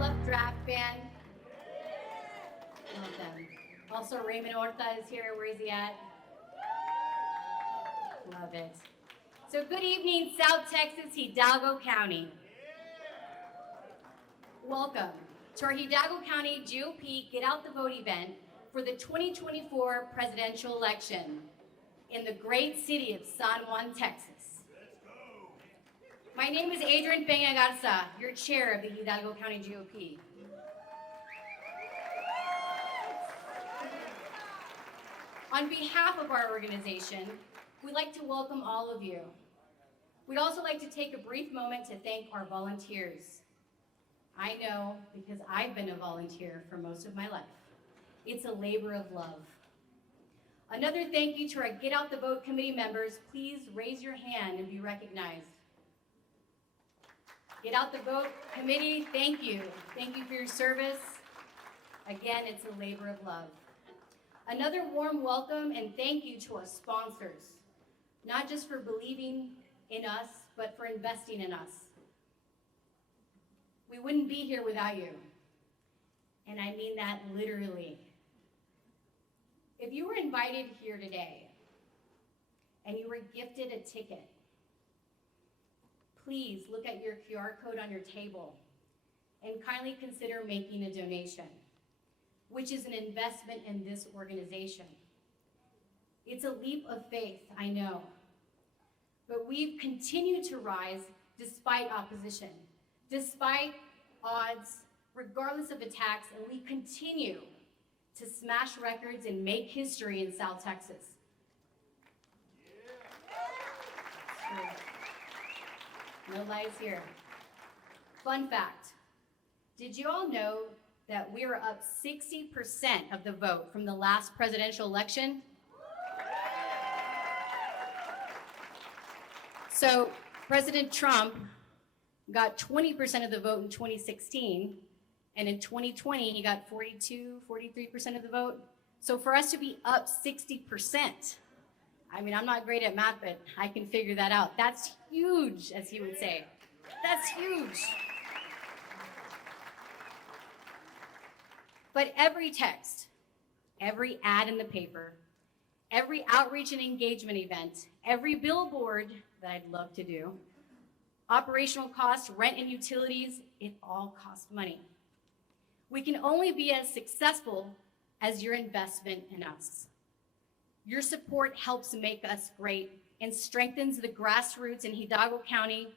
love draft band. Love them. Also, Raymond Orta is here. Where is he at? Love it. So good evening, South Texas, Hidalgo County. Welcome to our Hidalgo County GOP Get Out the Vote event for the 2024 presidential election in the great city of San Juan, Texas. My name is Adrian Peña Garza, your chair of the Hidalgo County GOP. On behalf of our organization, we'd like to welcome all of you. We'd also like to take a brief moment to thank our volunteers. I know because I've been a volunteer for most of my life. It's a labor of love. Another thank you to our Get Out the Vote committee members. Please raise your hand and be recognized. Get Out the Vote committee, thank you. Thank you for your service. Again, it's a labor of love. Another warm welcome and thank you to our sponsors, not just for believing in us, but for investing in us. We wouldn't be here without you. And I mean that literally. If you were invited here today and you were gifted a ticket, please look at your QR code on your table and kindly consider making a donation, which is an investment in this organization. It's a leap of faith, I know, but we've continued to rise despite opposition, despite odds, regardless of attacks, and we continue to smash records and make history in South Texas. Yeah. No lies here. Fun fact, did you all know that we are up 60% of the vote from the last presidential election? So President Trump got 20% of the vote in 2016, and in 2020, he got 43% of the vote. So for us to be up 60%, I mean, I'm not great at math, but I can figure that out. That's huge, as he would say. That's huge. But every text, every ad in the paper, every outreach and engagement event, every billboard that I'd love to do, operational costs, rent and utilities, it all costs money. We can only be as successful as your investment in us. Your support helps make us great and strengthens the grassroots in Hidalgo County,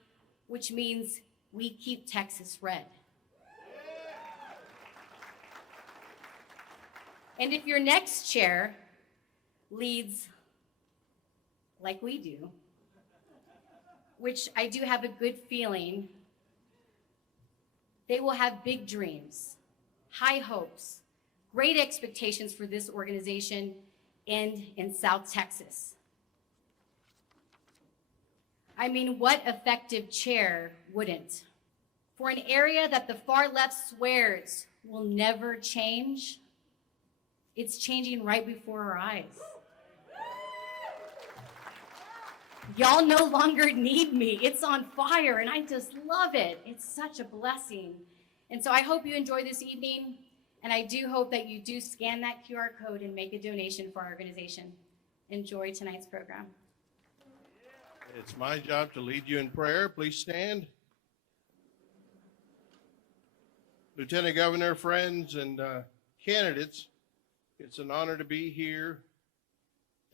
which means we keep Texas red. And if your next chair leads like we do, which I do have a good feeling, they will have big dreams, high hopes, great expectations for this organization and in South Texas. I mean, what effective chair wouldn't? For an area that the far left swears will never change, it's changing right before our eyes. Y'all no longer need me. It's on fire, and I just love it. It's such a blessing. And so I hope you enjoy this evening, and I do hope that you do scan that QR code and make a donation for our organization. Enjoy tonight's program. It's my job to lead you in prayer. Please stand. Lieutenant Governor, friends, and candidates, it's an honor to be here.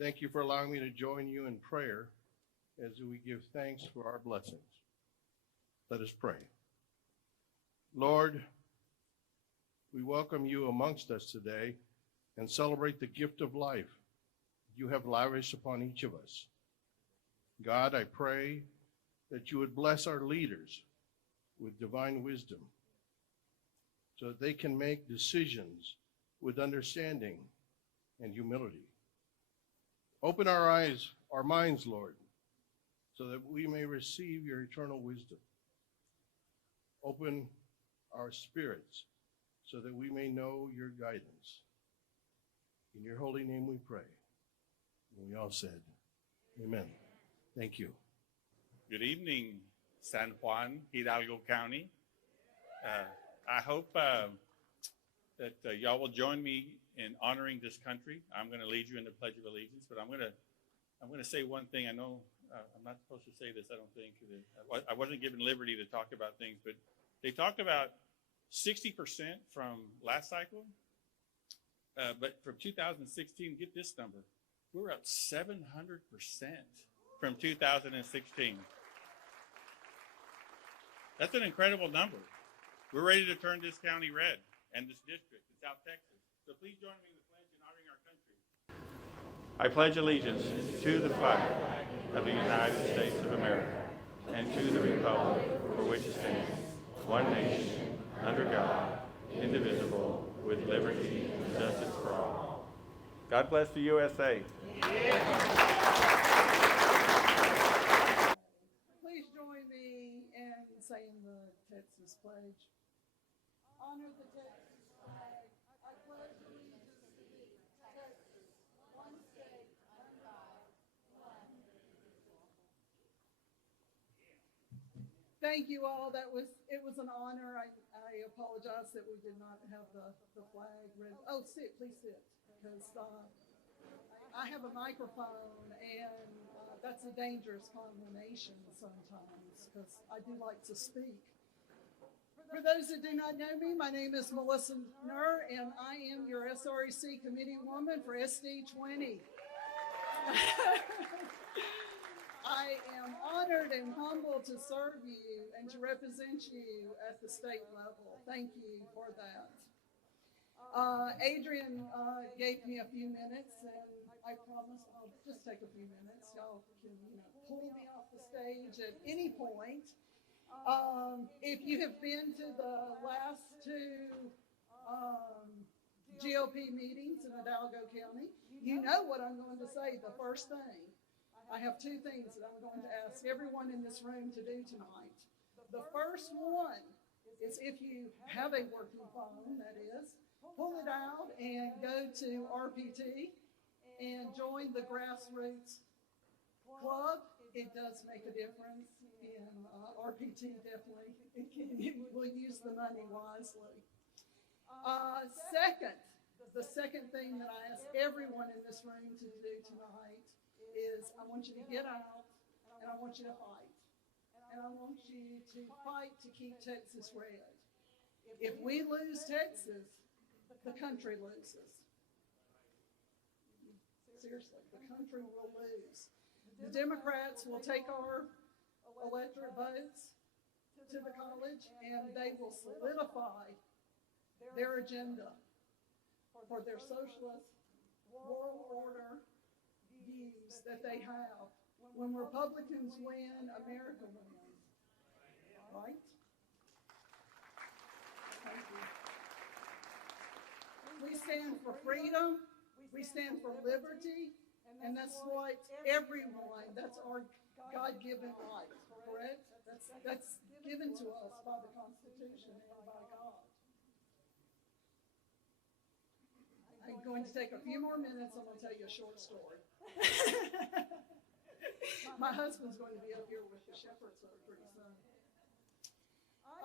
Thank you for allowing me to join you in prayer as we give thanks for our blessings. Let us pray. Lord, we welcome you amongst us today and celebrate the gift of life you have lavished upon each of us. God, I pray that you would bless our leaders with divine wisdom so that they can make decisions with understanding and humility. Open our eyes, our minds, Lord, so that we may receive your eternal wisdom. Open our spirits so that we may know your guidance. In your holy name we pray. And we all said, amen. Thank you. Good evening, San Juan, Hidalgo County. I hope that y'all will join me in honoring this country. I'm going to lead you in the Pledge of Allegiance, but I'm going to say one thing. I know I'm not supposed to say this. I don't think I wasn't given liberty to talk about things, but they talked about 60% from last cycle, but from 2016. Get this number: we're up 700% from 2016. That's an incredible number. We're ready to turn this county red and this district in South Texas. So please join me in the pledge in honoring our country. I pledge allegiance to the flag of the United States of America and to the republic for which it stands, one nation, under God, indivisible, with liberty and justice for all. God bless the USA. Please join me in saying the Texas pledge. Honor the Texas flag. I pledge allegiance to thee, Texas, one state, under God, one indivisible. Thank you all. It was an honor. I apologize that we did not have the flag ready. Oh, please sit, because I have a microphone, and that's a dangerous combination sometimes, because I do like to speak. For those that do not know me, my name is Melissa Nur, and I am your SREC committee woman for SD 20. I am honored and humbled to serve you and to represent you at the state level. Thank you for that. Adrian gave me a few minutes, and I promise I'll just take a few minutes. Y'all can pull me off the stage at any point. If you have been to the last two GOP meetings in Hidalgo County, you know what I'm going to say. The first thing, I have two things that I'm going to ask everyone in this room to do tonight. The first one is, if you have a working phone, that is, pull it out and go to RPT and join the grassroots club. It does make a difference, and RPT definitely will use the money wisely. The second thing that I ask everyone in this room to do tonight is, I want you to get out, and I want you to fight. And I want you to fight to keep Texas red. If we lose Texas, the country loses. Seriously, the country will lose. The Democrats will take our electorate votes to the college, and they will solidify their agenda for their socialist world order views that they have. When Republicans win, America wins. Right? Thank you. We stand for freedom. We stand for liberty. And that's what everyone, that's our God-given right, correct? That's given to us by the Constitution and by God. I'm going to take a few more minutes. I'm going to tell you a short story. My husband's going to be up here with the shepherds pretty soon.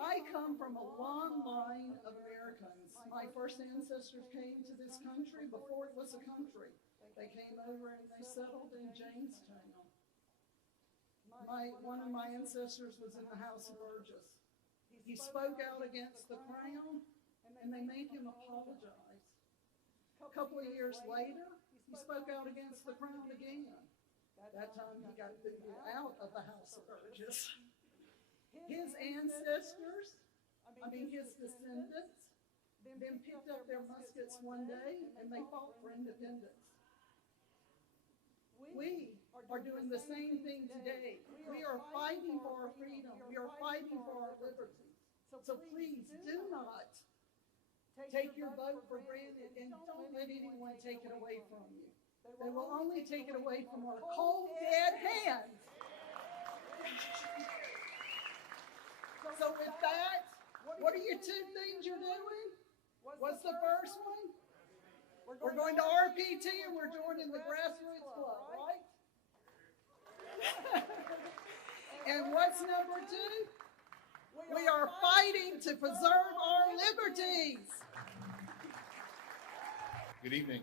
I come from a long line of Americans. My first ancestors came to this country before it was a country. They came over and they settled in Jamestown. One of my ancestors was in the House of Burgess. He spoke out against the crown, and they made him apologize. A couple of years later, he spoke out against the crown again. That time he got booted out of the House of Burgess. His ancestors, his descendants, then picked up their muskets one day and they fought for independence. We are doing the same thing today. We are fighting for our freedom. We are fighting for our liberty. So please do not take your vote for granted, and don't let anyone take it away from you. They will only take it away from our cold, dead hands. So with that, what are your two things you're doing? What's the first one? We're going to RPT and we're joining the grassroots club, right? And what's number two? We are fighting to preserve our liberties. Good evening.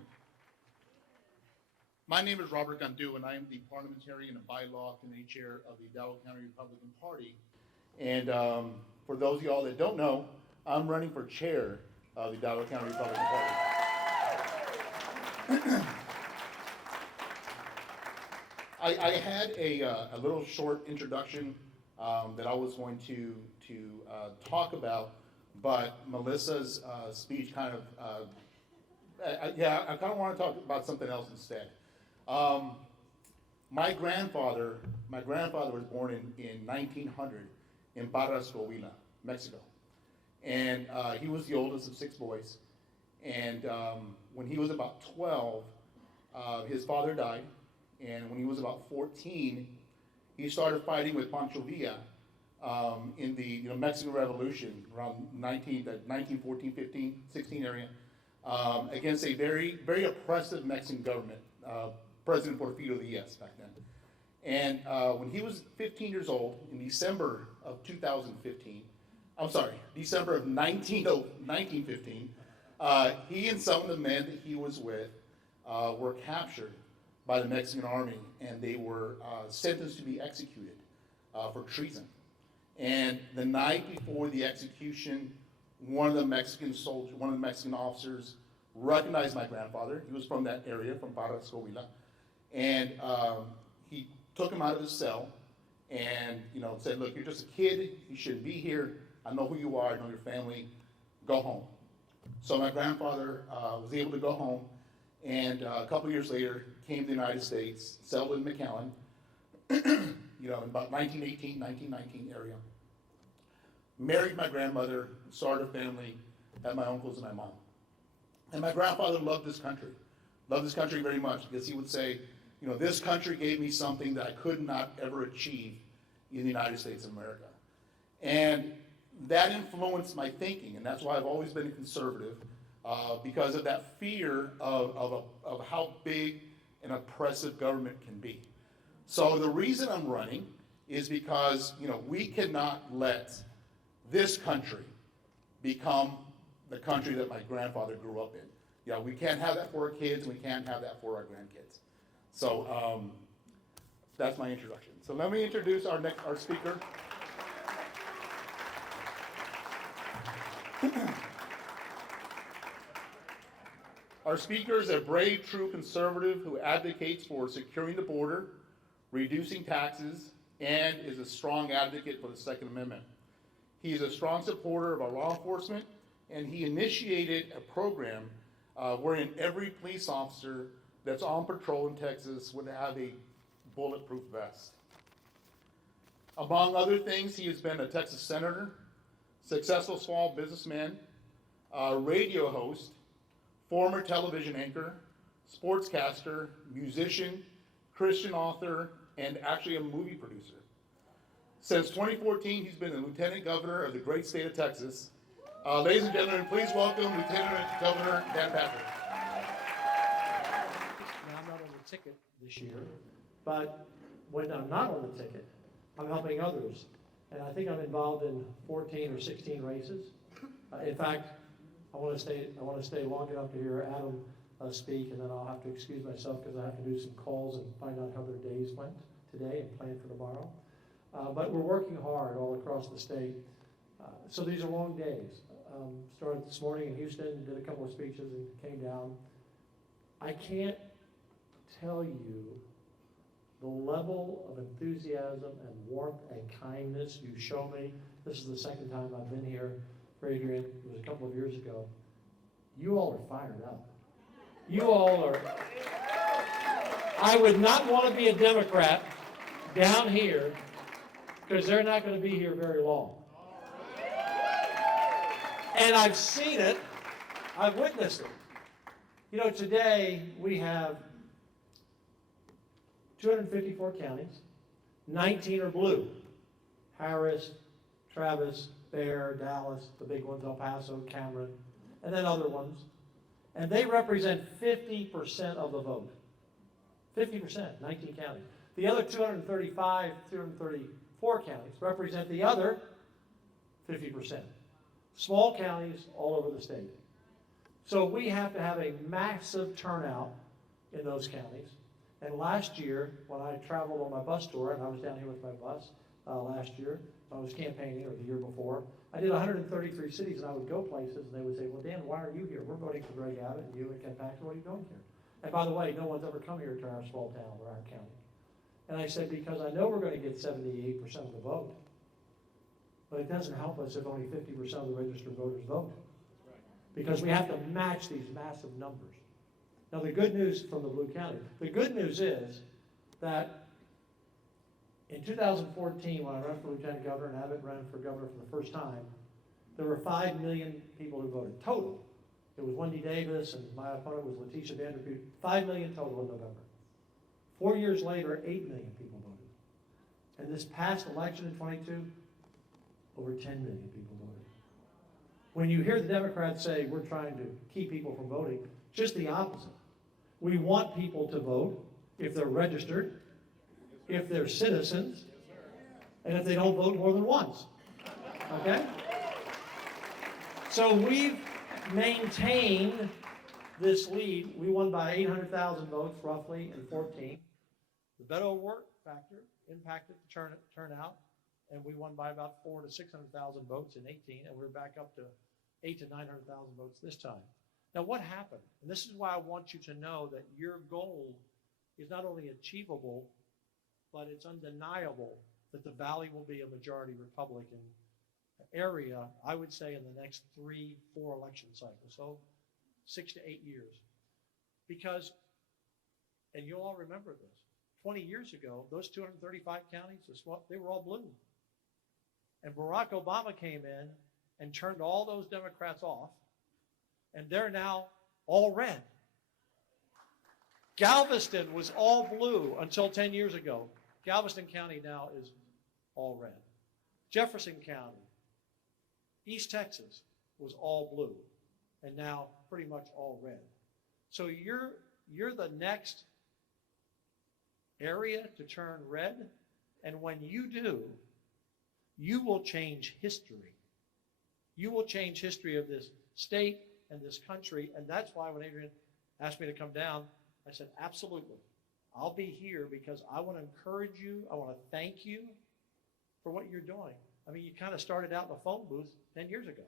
My name is Robert Gandu, and I am the parliamentarian and bylaw committee chair of the Hidalgo County Republican Party. And for those of y'all that don't know, I'm running for chair of the Hidalgo County Republican Party. I had a little short introduction that I was going to talk about, but Melissa's speech kind of, I kind of want to talk about something else instead. My grandfather was born in 1900 in Barras, Coahuila, Mexico. And he was the oldest of 6 boys. And when he was about 12, his father died. And when he was about 14, he started fighting with Pancho Villa in the Mexican Revolution around 1914, 15, 16 area, against a very, very oppressive Mexican government, President Porfirio Diaz back then. And when he was 15 years old, in December of 1915, he and some of the men that he was with were captured by the Mexican army, and they were sentenced to be executed for treason. And the night before the execution, one of the Mexican officers recognized my grandfather. He was from that area, from Barras, Coahuila, and he took him out of his cell and said, "Look, you're just a kid. You shouldn't be here. I know who you are. I know your family. Go home." So my grandfather was able to go home, and a couple years later came to the United States, settled in McAllen, in about 1918, 1919 area. Married my grandmother, started a family, had my uncles and my mom. And my grandfather loved this country very much, because he would say, this country gave me something that I could not ever achieve in the United States of America. And that influenced my thinking, and that's why I've always been a conservative, because of that fear of how big an oppressive government can be. So the reason I'm running is because, we cannot let this country become the country that my grandfather grew up in. We can't have that for our kids, and we can't have that for our grandkids. So that's my introduction. So let me introduce our speaker. Our speaker is a brave, true conservative who advocates for securing the border, reducing taxes, and is a strong advocate for the Second Amendment. He is a strong supporter of our law enforcement, and he initiated a program wherein every police officer that's on patrol in Texas would have a bulletproof vest. Among other things, he has been a Texas senator, successful small businessman, radio host, former television anchor, sportscaster, musician, Christian author, and actually a movie producer. Since 2014, he's been the Lieutenant Governor of the great state of Texas. Ladies and gentlemen, please welcome Lieutenant Governor Dan Patrick. Now, I'm not on the ticket this year, but when I'm not on the ticket, I'm helping others. And I think I'm involved in 14 or 16 races. In fact, I want to stay long enough to hear Adam speak, and then I'll have to excuse myself because I have to do some calls and find out how their days went today and plan for tomorrow. But we're working hard all across the state. So these are long days. Started this morning in Houston, did a couple of speeches and came down. I can't tell you the level of enthusiasm and warmth and kindness you show me. This is the second time I've been here for Adrian. It was a couple of years ago. You all are fired up. You all are. I would not want to be a Democrat down here because they're not going to be here very long. And I've seen it. I've witnessed it. Today we have 254 counties. 19 are blue. Harris, Travis, Bexar, Dallas, the big ones, El Paso, Cameron, and then other ones. And they represent 50% of the vote. 50%, 19 counties. The other 234 counties represent the other 50%. small counties all over the state. So we have to have a massive turnout in those counties. And last year, when I traveled on my bus tour, and I was down here with my bus last year, I was campaigning, or the year before, I did 133 cities, and I would go places, and they would say, well, Dan, why are you here? We're voting for Greg Abbott, and you and Ken Paxton, what are you doing here? And by the way, no one's ever come here to our small town or our county. And I said, because I know we're going to get 78% of the vote, but it doesn't help us if only 50% of the registered voters vote. Because we have to match these massive numbers. Now, the good news from the Blue County, the good news is that in 2014, when I ran for lieutenant governor and Abbott ran for governor for the first time, there were 5 million people who voted total. It was Wendy Davis, and my opponent was Letitia Vanderpeut. 5 million total in November. 4 years later, 8 million people voted. And this past election in 22, over 10 million people voted. When you hear the Democrats say we're trying to keep people from voting, just the opposite. We want people to vote if they're registered, if they're citizens, and if they don't vote more than once. Okay? So we've maintained this lead. We won by 800,000 votes roughly in 14. The Beto O'Rourke factor impacted the turnout, and we won by about 400,000 to 600,000 votes in 18, and we're back up to 800,000 to 900,000 votes this time. Now, what happened? And this is why I want you to know that your goal is not only achievable, but it's undeniable that the Valley will be a majority Republican area, I would say, in the next 3-4 election cycles, so 6 to 8 years. Because, and you'll all remember this, 20 years ago, those 235 counties, they were all blue. And Barack Obama came in and turned all those Democrats off, and they're now all red. Galveston was all blue until 10 years ago. Galveston County now is all red. Jefferson County, East Texas was all blue, and now pretty much all red. So you're the next area to turn red, and when you do, you will change history. You will change history of this state and this country, and that's why when Adrian asked me to come down, I said, absolutely. I'll be here because I want to encourage you. I want to thank you for what you're doing. I mean, you kind of started out in a phone booth 10 years ago.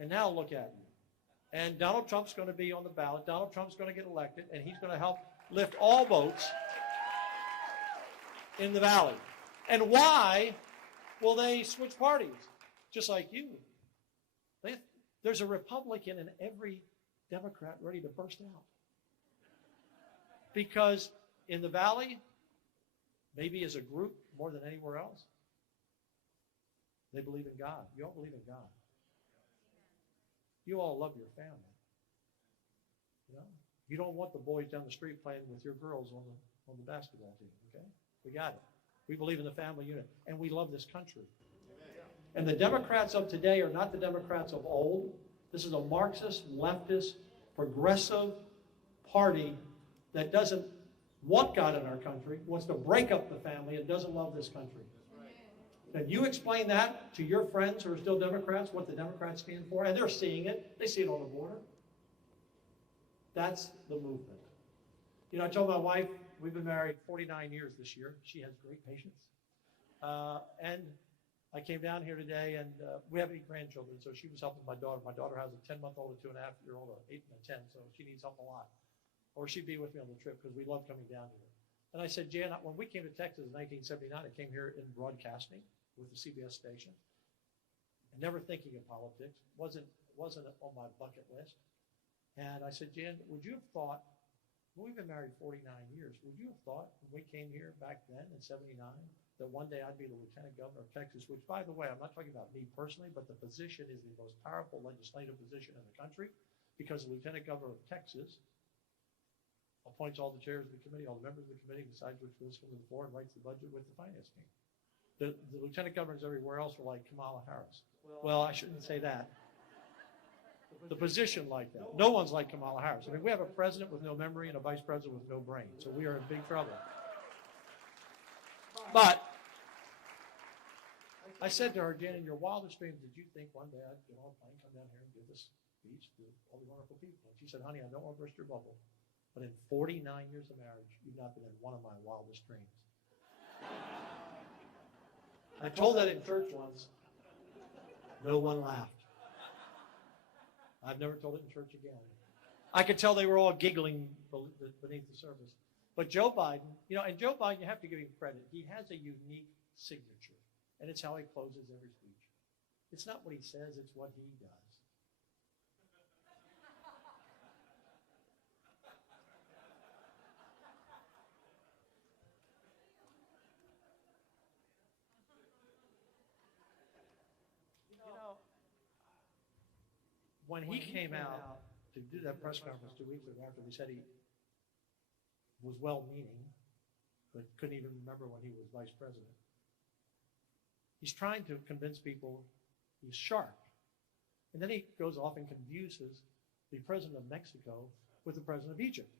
And now look at you. And Donald Trump's going to be on the ballot. Donald Trump's going to get elected, and he's going to help lift all votes in the Valley. And why will they switch parties? Just like you. There's a Republican in every Democrat ready to burst out. Because in the Valley, maybe as a group more than anywhere else, they believe in God. You all believe in God. You all love your family. You know? You don't want the boys down the street playing with your girls on the basketball team, okay? We got it. We believe in the family unit, and we love this country. And the Democrats of today are not the Democrats of old. This is a Marxist, leftist, progressive party that doesn't want God in our country, wants to break up the family, and doesn't love this country. And you explain that to your friends who are still Democrats, what the Democrats stand for, and they're seeing it. They see it on the border. That's the movement. You know, I told my wife, we've been married 49 years this year. She has great patience. And I came down here today, and we have 8 grandchildren, so she was helping my daughter. My daughter has a 10-month-old, a 2.5-year-old, an 8 and a 10, so she needs help a lot. Or she'd be with me on the trip because we love coming down here. And I said, Jan, when we came to Texas in 1979, I came here in broadcasting with the CBS station, and never thinking of politics, wasn't on my bucket list. And I said, Jan, would you have thought, well, we've been married 49 years, would you have thought when we came here back then in 79 that one day I'd be the lieutenant governor of Texas, which, by the way, I'm not talking about me personally, but the position is the most powerful legislative position in the country, because the lieutenant governor of Texas appoints all the chairs of the committee, all the members of the committee, decides which bills come to the floor, and writes the budget with the finance team. The lieutenant governors everywhere else are like Kamala Harris. Well, I shouldn't say that. The position like that. No one's like Kamala Harris. I mean, we have a president with no memory and a vice president with no brain, so we are in big trouble. But I said to her, Jan, in your wildest dreams, did you think one day I'd get on a plane, come down here and give this speech to all the wonderful people? And she said, honey, I don't want to burst your bubble, but in 49 years of marriage, you've not been in one of my wildest dreams. I told that in church once. No one laughed. I've never told it in church again. I could tell they were all giggling beneath the surface. But Joe Biden, and Joe Biden, you have to give him credit. He has a unique signature, and it's how he closes every speech. It's not what he says, it's what he does. When he came out to do that press conference 2 weeks ago after he said he was well-meaning, but couldn't even remember when he was vice president, he's trying to convince people he's sharp. And then he goes off and confuses the president of Mexico with the president of Egypt,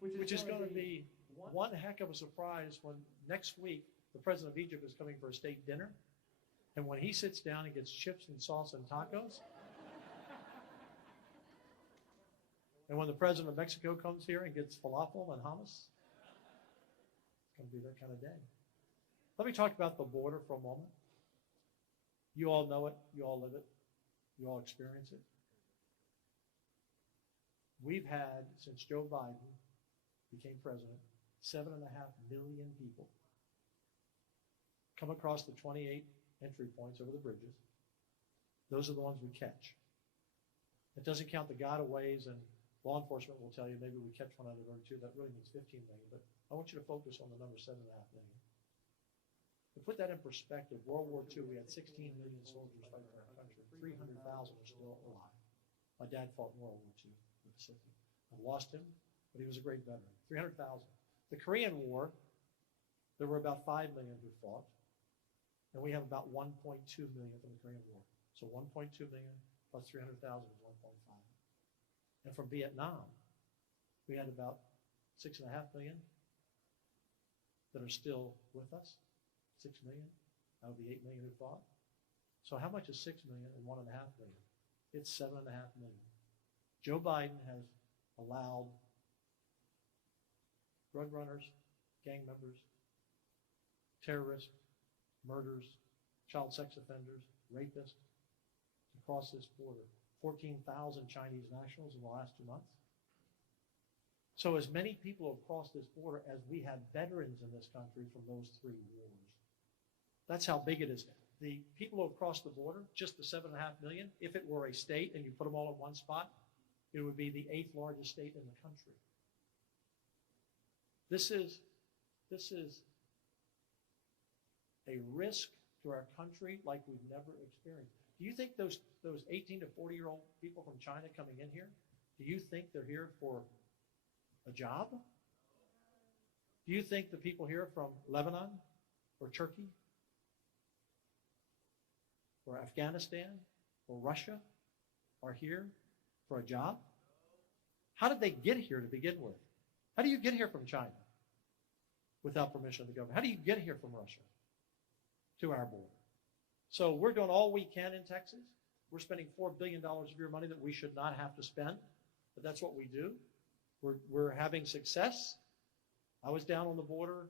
which is going to be one heck of a surprise when next week the president of Egypt is coming for a state dinner, and when he sits down and gets chips and salsa and tacos, and when the president of Mexico comes here and gets falafel and hummus, it's going to be that kind of day. Let me talk about the border for a moment. You all know it. You all live it. You all experience it. We've had, since Joe Biden became president, 7.5 million people come across the 28 entry points over the bridges. Those are the ones we catch. It doesn't count the gotaways, and law enforcement will tell you maybe we catch one out of every two. That really means 15 million, but I want you to focus on the number 7.5 million. To put that in perspective, World War II, we had 16 million soldiers fighting for our country. 300,000 are still alive. My dad fought in World War II in the Pacific. I lost him, but he was a great veteran. 300,000. The Korean War, there were about 5 million who fought, and we have about 1.2 million from the Korean War. So 1.2 million plus 300,000 is 1.5. And from Vietnam, we had about 6.5 million that are still with us. 6 million out of the 8 million who fought. So how much is 6 million and 1.5 million? It's 7.5 million. Joe Biden has allowed drug runners, gang members, terrorists, murderers, child sex offenders, rapists to cross this border. 14,000 Chinese nationals in the last 2 months. So as many people have crossed this border as we have veterans in this country from those 3 wars. That's how big it is. The people who have crossed the border, just the 7.5 million, if it were a state and you put them all in one spot, it would be the 8th largest state in the country. This is a risk to our country like we've never experienced. Do you think those 18 to 40-year-old people from China coming in here, do you think they're here for a job? Do you think the people here from Lebanon or Turkey or Afghanistan or Russia are here for a job? How did they get here to begin with? How do you get here from China without permission of the government? How do you get here from Russia to our border? So we're doing all we can in Texas. We're spending $4 billion of your money that we should not have to spend, but that's what we do. We're having success. I was down on the border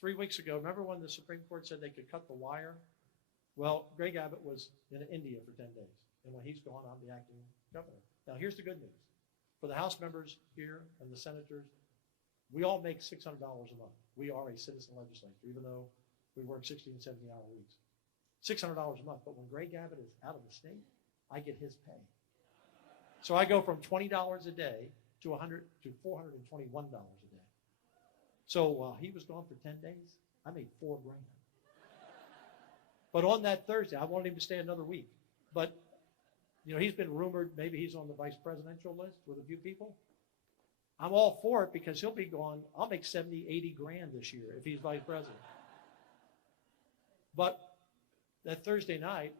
3 weeks ago. Remember when the Supreme Court said they could cut the wire? Well, Greg Abbott was in India for 10 days, and when he's gone, I'm the acting governor. Now, here's the good news. For the House members here and the senators, we all make $600 a month. We are a citizen legislature, even though we work 60 and 70-hour weeks. $600 a month, but when Greg Abbott is out of the state, I get his pay. So I go from $20 a day to $421 a day. So while he was gone for 10 days, I made $4 grand. But on that Thursday, I wanted him to stay another week. But, he's been rumored, maybe he's on the vice presidential list with a few people. I'm all for it because he'll be gone. I'll make 70, 80 grand this year if he's vice president. But that Thursday night,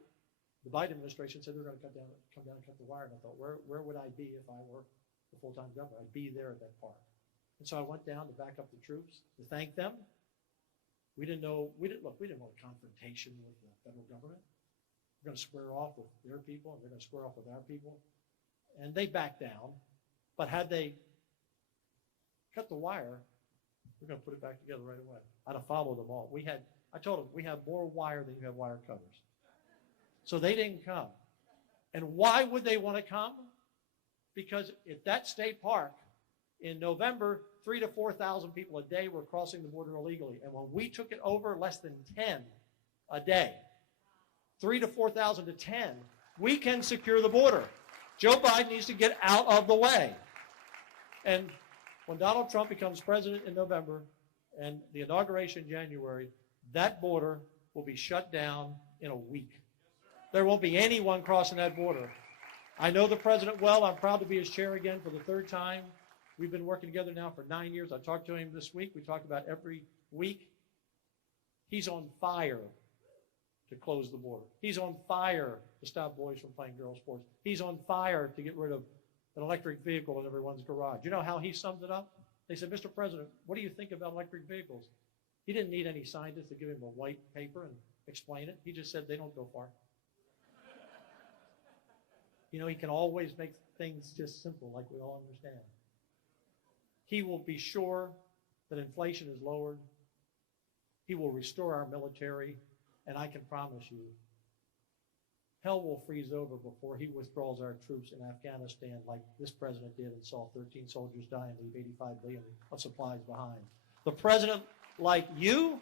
the Biden administration said they're going to come down and cut the wire. And I thought, where would I be if I were the full-time governor? I'd be there at that park. And so I went down to back up the troops, to thank them. We didn't know a confrontation with the federal government. We're going to square off with their people, and they're going to square off with our people. And they backed down. But had they cut the wire, we're going to put it back together right away. I'd have followed them all. I told them, we have more wire than you have wire cutters. So they didn't come. And why would they want to come? Because at that state park, in November, 3,000 to 4,000 people a day were crossing the border illegally. And when we took it over, less than 10 a day. 3,000 to 4,000 to 10. We can secure the border. Joe Biden needs to get out of the way. And when Donald Trump becomes president in November and the inauguration in January, that border will be shut down in a week. There won't be anyone crossing that border. I know the president well. I'm proud to be his chair again for the third time. We've been working together now for 9 years. I talked to him this week. We talk about every week. He's on fire to close the border. He's on fire to stop boys from playing girls' sports. He's on fire to get rid of an electric vehicle in everyone's garage. You know how he summed it up? They said, Mr. President, what do you think about electric vehicles? He didn't need any scientists to give him a white paper and explain it. He just said they don't go far. You know, he can always make things just simple, like we all understand. He will be sure that inflation is lowered. He will restore our military, and I can promise you, hell will freeze over before he withdraws our troops in Afghanistan like this president did and saw 13 soldiers die and leave 85 billion of supplies behind. The president like you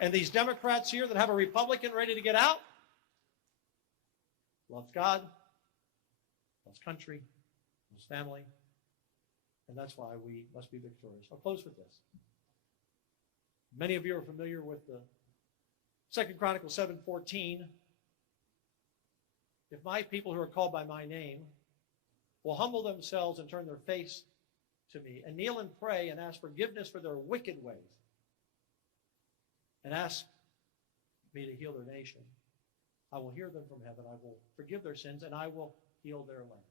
and these Democrats here that have a Republican ready to get out loves God, loves country, loves family, and that's why we must be victorious. I'll close with this. Many of you are familiar with the 2 Chronicles 7:14. If my people who are called by my name will humble themselves and turn their face to me and kneel and pray and ask forgiveness for their wicked ways and ask me to heal their nation, I will hear them from heaven. I will forgive their sins and I will heal their land.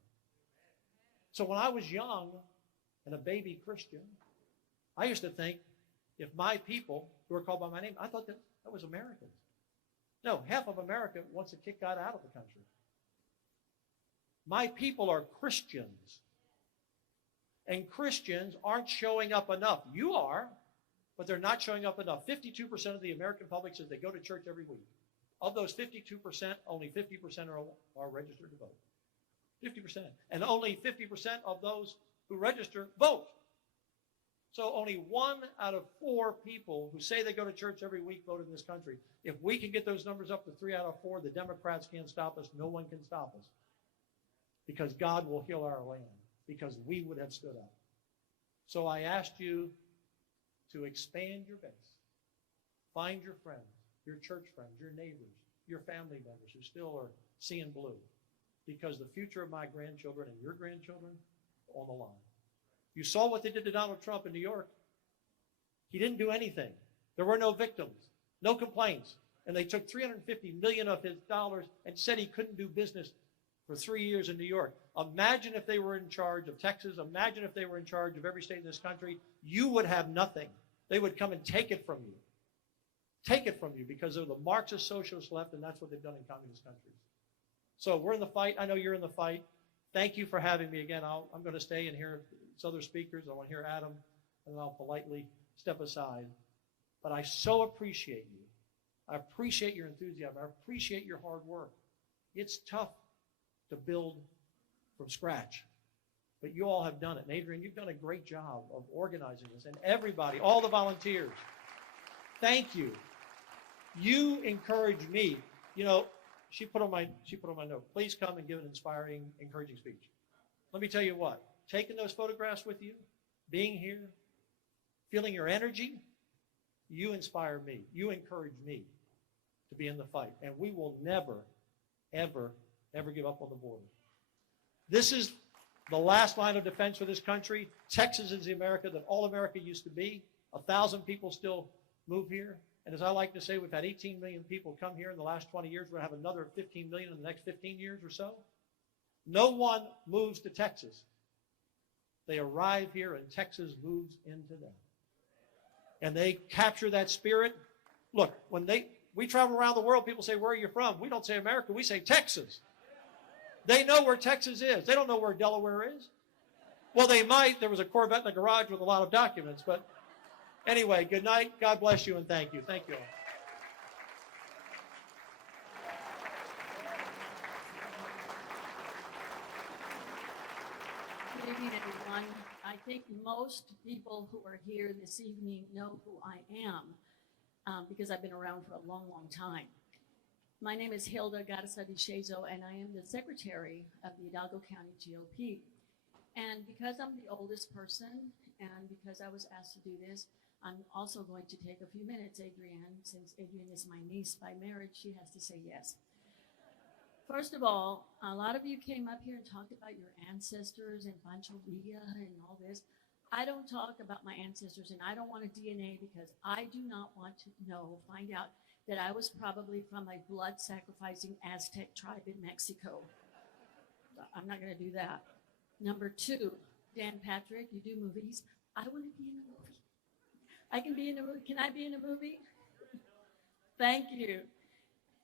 So when I was young and a baby Christian, I used to think if my people who are called by my name, I thought that was Americans. No, half of America wants to kick God out of the country. My people are Christians. And Christians aren't showing up enough. You are, but they're not showing up enough. 52% of the American public says they go to church every week. Of those 52%, only 50% are registered to vote. 50%. And only 50% of those who register vote. So only 1 out of 4 people who say they go to church every week vote in this country. If we can get those numbers up to 3 out of 4, the Democrats can't stop us. No one can stop us. Because God will heal our land. Because we would have stood up. So I asked you to expand your base. Find your friends, your church friends, your neighbors, your family members who still are seeing blue. Because the future of my grandchildren and your grandchildren are on the line. You saw what they did to Donald Trump in New York. He didn't do anything. There were no victims, no complaints. And they took $350 million of his dollars and said he couldn't do business for 3 years in New York. Imagine if they were in charge of Texas. Imagine if they were in charge of every state in this country. You would have nothing. They would come and take it from you. Take it from you because they're the Marxist socialist left, and that's what they've done in communist countries. So we're in the fight. I know you're in the fight. Thank you for having me again. I'm going to stay and hear some other speakers. I want to hear Adam, and then I'll politely step aside. But I so appreciate you. I appreciate your enthusiasm. I appreciate your hard work. It's tough to build from scratch. But you all have done it. And Adrian, you've done a great job of organizing this. And everybody, all the volunteers, thank you. You encourage me. You know, she put on my note, please come and give an inspiring, encouraging speech. Let me tell you what, taking those photographs with you, being here, feeling your energy, you inspire me. You encourage me to be in the fight. And we will never, ever, ever give up on the border. This is the last line of defense for this country. Texas is the America that all America used to be. 1,000 people still move here. And as I like to say, we've had 18 million people come here in the last 20 years. We're going to have another 15 million in the next 15 years or so. No one moves to Texas. They arrive here and Texas moves into them. And they capture that spirit Look, when we travel around the world, people say, where are you from? We don't say America, we say Texas. They know where Texas is. They don't know where Delaware is. Well, they might. There was a Corvette in the garage with a lot of documents. But anyway, good night. God bless you and thank you. Thank you all. Good evening, everyone. I think most people who are here this evening know who I am because I've been around for a long, long time. My name is Hilda Garza Dichezo, and I am the secretary of the Hidalgo County GOP. And because I'm the oldest person, and because I was asked to do this, I'm also going to take a few minutes, Adrienne. Since Adrienne is my niece by marriage, she has to say yes. First of all, a lot of you came up here and talked about your ancestors and Pancho Villa and all this. I don't talk about my ancestors, and I don't want a DNA because I do not want to find out that I was probably from a blood-sacrificing Aztec tribe in Mexico. I'm not going to do that. Number two, Dan Patrick, you do movies. I want to be in a movie. I can be in a movie. Can I be in a movie? Thank you.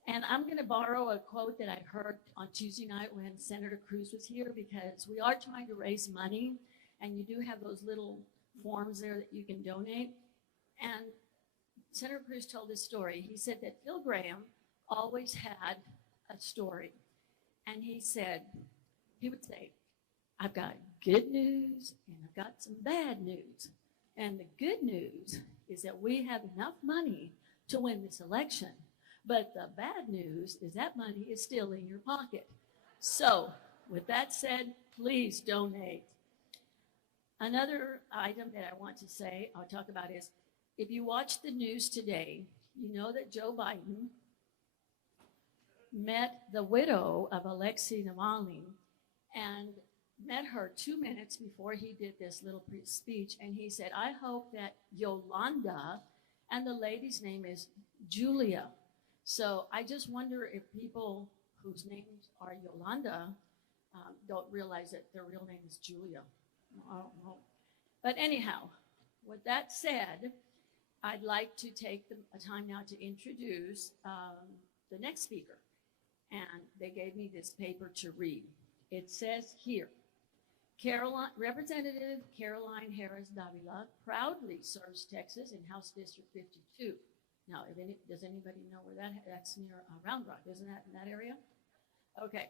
And I'm going to borrow a quote that I heard on Tuesday night when Senator Cruz was here, because we are trying to raise money, and you do have those little forms there that you can donate. And Senator Cruz told this story. He said that Phil Graham always had a story. And he would say, I've got good news and I've got some bad news. And the good news is that we have enough money to win this election. But the bad news is that money is still in your pocket. So with that said, please donate. Another item that I want to say, I'll talk about is, if you watch the news today, you know that Joe Biden met the widow of Alexei Navalny and met her 2 minutes before he did this little speech. And he said, I hope that Yolanda, and the lady's name is Julia. So I just wonder if people whose names are Yolanda don't realize that their real name is Julia. I don't know. But anyhow, with that said, I'd like to take a time now to introduce the next speaker. And they gave me this paper to read. It says here, Representative Caroline Harris Davila proudly serves Texas in House District 52. Now, does anybody know where that's near Round Rock? Isn't that in that area? Okay.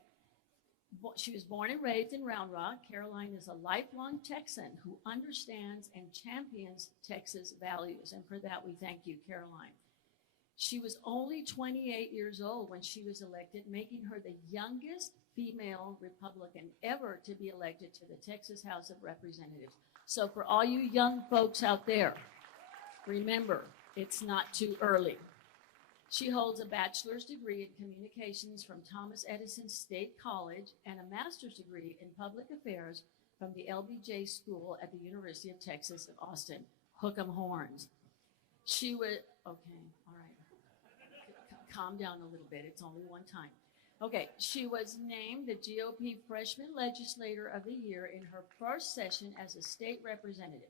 She was born and raised in Round Rock. Caroline is a lifelong Texan who understands and champions Texas values. And for that, we thank you, Caroline. She was only 28 years old when she was elected, making her the youngest female Republican ever to be elected to the Texas House of Representatives. So for all you young folks out there, remember, it's not too early. She holds a bachelor's degree in communications from Thomas Edison State College and a master's degree in public affairs from the LBJ School at the University of Texas at Austin. Hook 'em horns. She was, okay, all right. Calm down a little bit. It's only one time. Okay, she was named the GOP Freshman Legislator of the Year in her first session as a state representative.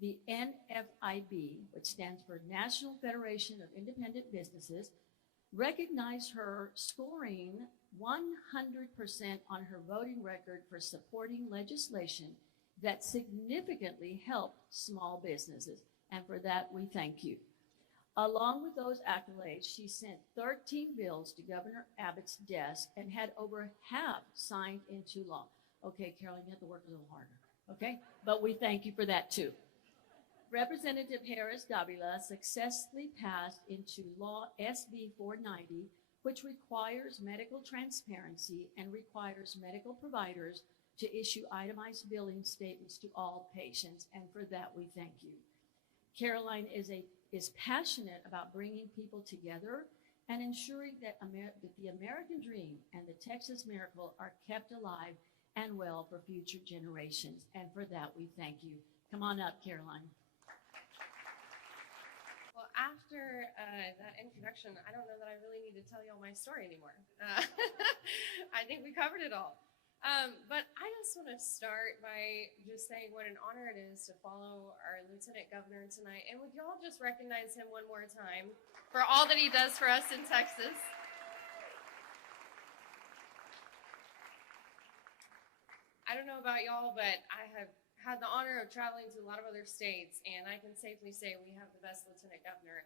The NFIB, which stands for National Federation of Independent Businesses, recognized her scoring 100% on her voting record for supporting legislation that significantly helped small businesses. And for that, we thank you. Along with those accolades, she sent 13 bills to Governor Abbott's desk and had over half signed into law. Okay, Carolyn, you have to work a little harder, okay? But we thank you for that too. Representative Harris Davila successfully passed into law SB 490, which requires medical transparency and requires medical providers to issue itemized billing statements to all patients, and for that we thank you. Caroline is passionate about bringing people together and ensuring that the American dream and the Texas miracle are kept alive and well for future generations, and for that we thank you. Come on up, Caroline. Well, after that introduction, I don't know that I really need to tell you all my story anymore. I think we covered it all. But I just want to start by just saying what an honor it is to follow our Lieutenant Governor tonight. And would y'all just recognize him one more time for all that he does for us in Texas? I don't know about y'all, but I have had the honor of traveling to a lot of other states, and I can safely say we have the best Lieutenant Governor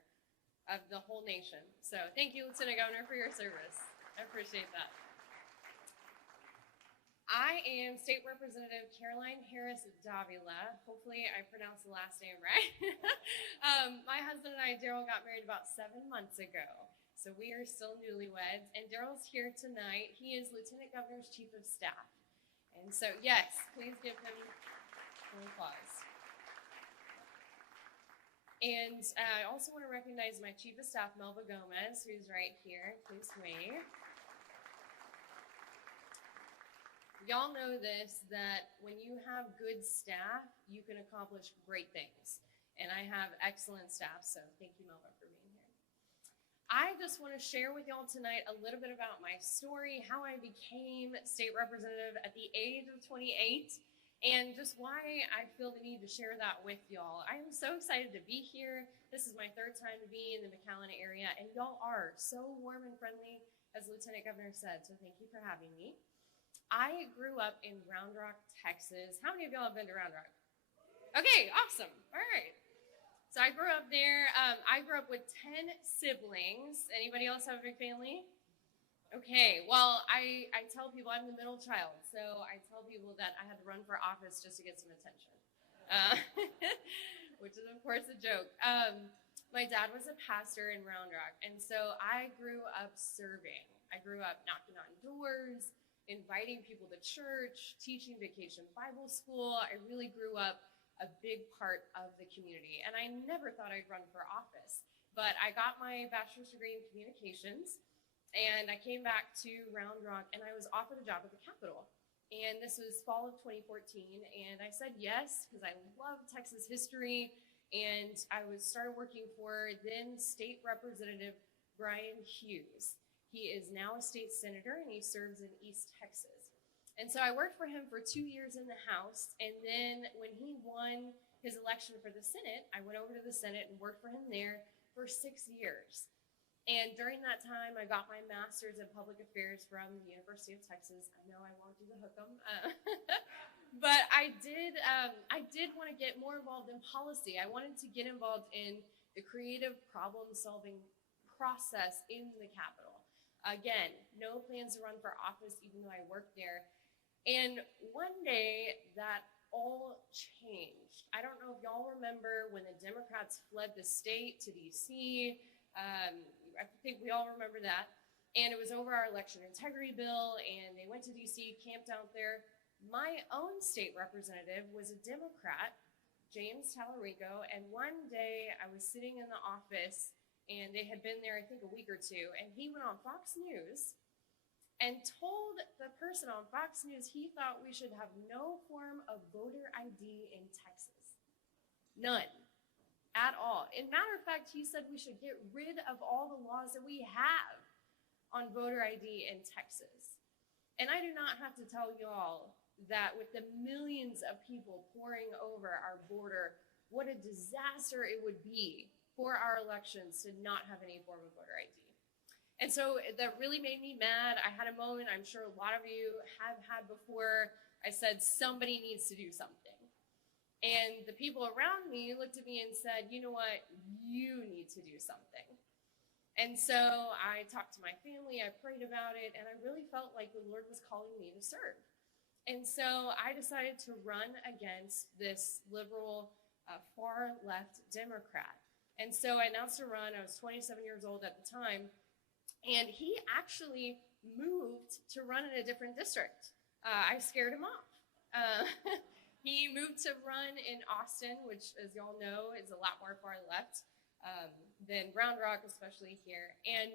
of the whole nation. So thank you, Lieutenant Governor, for your service. I appreciate that. I am State Representative Caroline Harris Davila. Hopefully I pronounced the last name right. My husband and I, Daryl, got married about 7 months ago. So we are still newlyweds, and Daryl's here tonight. He is Lieutenant Governor's Chief of Staff. And so, yes, please give him an applause. And I also want to recognize my Chief of Staff, Melba Gomez, who's right here. Please wave. Y'all know this, that when you have good staff, you can accomplish great things. And I have excellent staff, so thank you, Melba, for being here. I just want to share with y'all tonight a little bit about my story, how I became state representative at the age of 28, and just why I feel the need to share that with y'all. I am so excited to be here. This is my 3rd time to be in the McAllen area, and y'all are so warm and friendly, as Lieutenant Governor said, so thank you for having me. I grew up in Round Rock, Texas. How many of y'all have been to Round Rock? Okay, awesome. All right. So I grew up there. I grew up with 10 siblings. Anybody else have a big family? Okay, well, I tell people I'm the middle child. So I tell people that I had to run for office just to get some attention, which is, of course, a joke. My dad was a pastor in Round Rock, and so I grew up serving. I grew up knocking on doors, inviting people to church, teaching Vacation Bible School. I really grew up a big part of the community. And I never thought I'd run for office. But I got my bachelor's degree in communications, and I came back to Round Rock, and I was offered a job at the Capitol. And this was fall of 2014, and I said yes, because I love Texas history, and I started working for then State Representative Brian Hughes. He is now a state senator, and he serves in East Texas. And so I worked for him for 2 years in the House, and then when he won his election for the Senate, I went over to the Senate and worked for him there for 6 years. And during that time, I got my master's in public affairs from the University of Texas. I know I won't do the hook'em, but I did want to get more involved in policy. I wanted to get involved in the creative problem-solving process in the Capitol. Again, no plans to run for office, even though I worked there. And one day, that all changed. I don't know if y'all remember when the Democrats fled the state to D.C. I think we all remember that. And it was over our election integrity bill, and they went to D.C., camped out there. My own state representative was a Democrat, James Tallarico, and one day I was sitting in the office, and they had been there, I think, a week or two, and he went on Fox News and told the person on Fox News he thought we should have no form of voter ID in Texas. None. At all. In matter of fact, he said we should get rid of all the laws that we have on voter ID in Texas. And I do not have to tell y'all that with the millions of people pouring over our border, what a disaster it would be for our elections to not have any form of voter ID. And so that really made me mad. I had a moment I'm sure a lot of you have had before. I said, somebody needs to do something. And the people around me looked at me and said, you know what, you need to do something. And so I talked to my family, I prayed about it, and I really felt like the Lord was calling me to serve. And so I decided to run against this liberal, far-left Democrat. And so I announced a run. I was 27 years old at the time. And he actually moved to run in a different district. I scared him off. He moved to run in Austin, which, as y'all know, is a lot more far left than Round Rock, especially here. And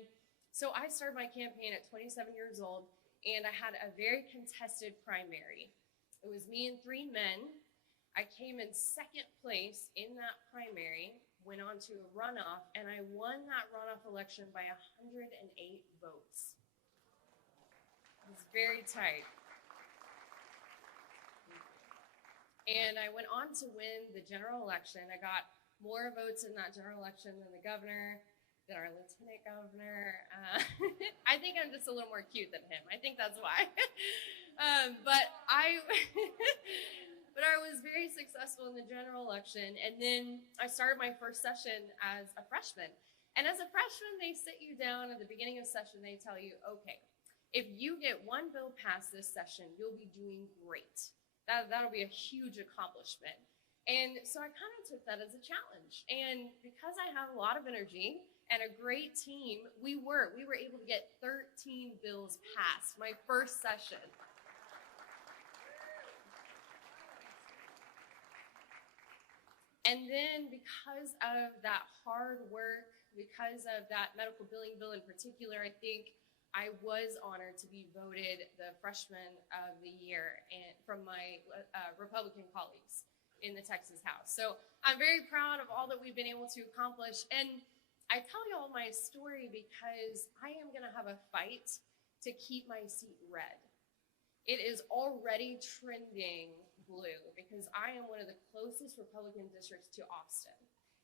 so I started my campaign at 27 years old, and I had a very contested primary. It was me and 3 men. I came in 2nd place in that primary, went on to a runoff, and I won that runoff election by 108 votes. It was very tight. And I went on to win the general election. I got more votes in that general election than the governor, than our lieutenant governor. I think I'm just a little more cute than him. I think that's why. But I was very successful in the general election. And then I started my first session as a freshman. And as a freshman, they sit you down at the beginning of session. They tell you, okay, if you get one bill passed this session, you'll be doing great. That'll be a huge accomplishment. And so I kind of took that as a challenge. And because I have a lot of energy and a great team, we were able to get 13 bills passed my first session. And then because of that hard work, because of that medical billing bill in particular, I think I was honored to be voted the freshman of the year and from my Republican colleagues in the Texas House. So I'm very proud of all that we've been able to accomplish. And I tell you all my story because I am going to have a fight to keep my seat red. It is already trending blue because I am one of the closest Republican districts to Austin.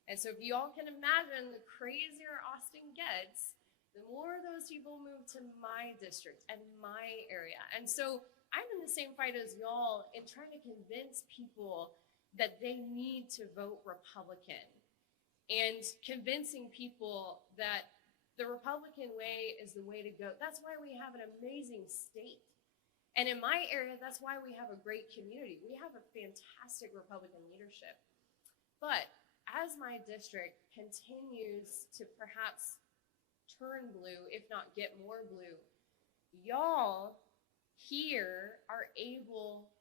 And so if you all can imagine, the crazier Austin gets, the more those people move to my district and my area. And so I'm in the same fight as y'all in trying to convince people that they need to vote Republican and convincing people that the Republican way is the way to go. That's why we have an amazing state. And in my area, that's why we have a great community. We have a fantastic Republican leadership. But as my district continues to perhaps turn blue, if not get more blue, y'all here are able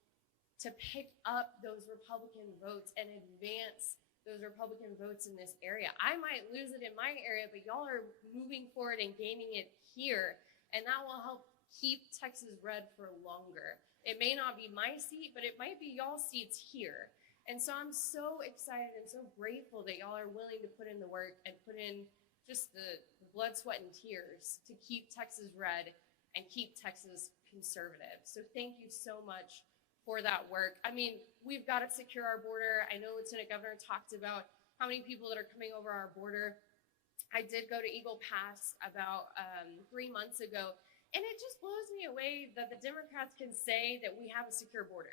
to pick up those Republican votes and advance those Republican votes in this area. I might lose it in my area, but y'all are moving forward and gaining it here, and that will help keep Texas red for longer. It may not be my seat, but it might be y'all's seats here. And so I'm so excited and so grateful that y'all are willing to put in the work and put in just the blood, sweat, and tears to keep Texas red and keep Texas conservative. So thank you so much for that work. I mean, we've got to secure our border. I know Lieutenant Governor talked about how many people that are coming over our border. I did go to Eagle Pass about 3 months ago, and it just blows me away that the Democrats can say that we have a secure border.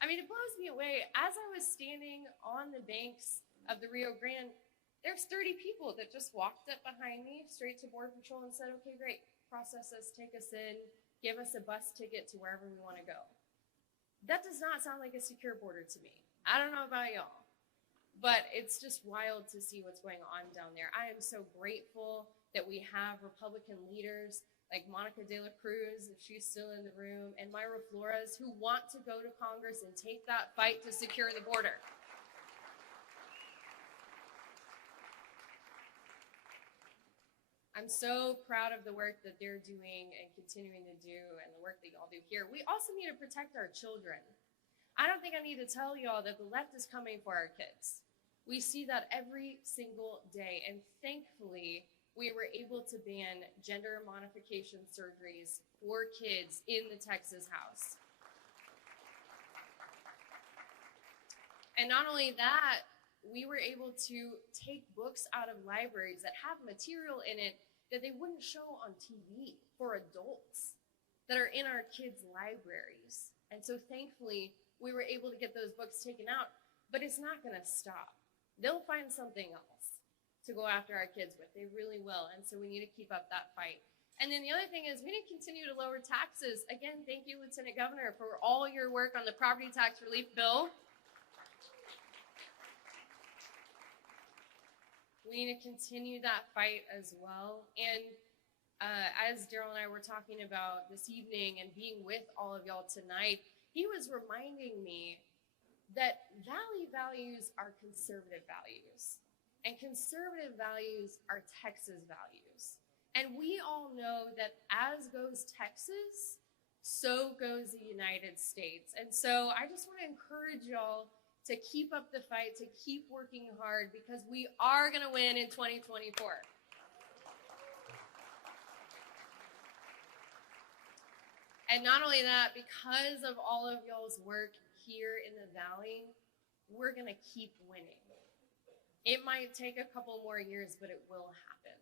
I mean, it blows me away. As I was standing on the banks of the Rio Grande, there's 30 people that just walked up behind me straight to Border Patrol and said, okay, great, process us, take us in, give us a bus ticket to wherever we want to go. That does not sound like a secure border to me. I don't know about y'all, but it's just wild to see what's going on down there. I am so grateful that we have Republican leaders like Monica De La Cruz, if she's still in the room, and Myra Flores, who want to go to Congress and take that fight to secure the border. I'm so proud of the work that they're doing and continuing to do and the work that y'all do here. We also need to protect our children. I don't think I need to tell y'all that the left is coming for our kids. We see that every single day, and thankfully, we were able to ban gender modification surgeries for kids in the Texas House. And not only that, we were able to take books out of libraries that have material in it that they wouldn't show on TV for adults that are in our kids' libraries. And so thankfully, we were able to get those books taken out, but it's not gonna stop. They'll find something else to go after our kids with. They really will. And so we need to keep up that fight. And then the other thing is we need to continue to lower taxes. Again, thank you, Lieutenant Governor, for all your work on the property tax relief bill. We need to continue that fight as well. And as Daryl and I were talking about this evening and being with all of y'all tonight, he was reminding me that Valley values are conservative values. And conservative values are Texas values. And we all know that as goes Texas, so goes the United States. And so I just want to encourage y'all to keep up the fight, to keep working hard, because we are going to win in 2024. And not only that, because of all of y'all's work here in the Valley, we're going to keep winning. It might take a couple more years, but it will happen.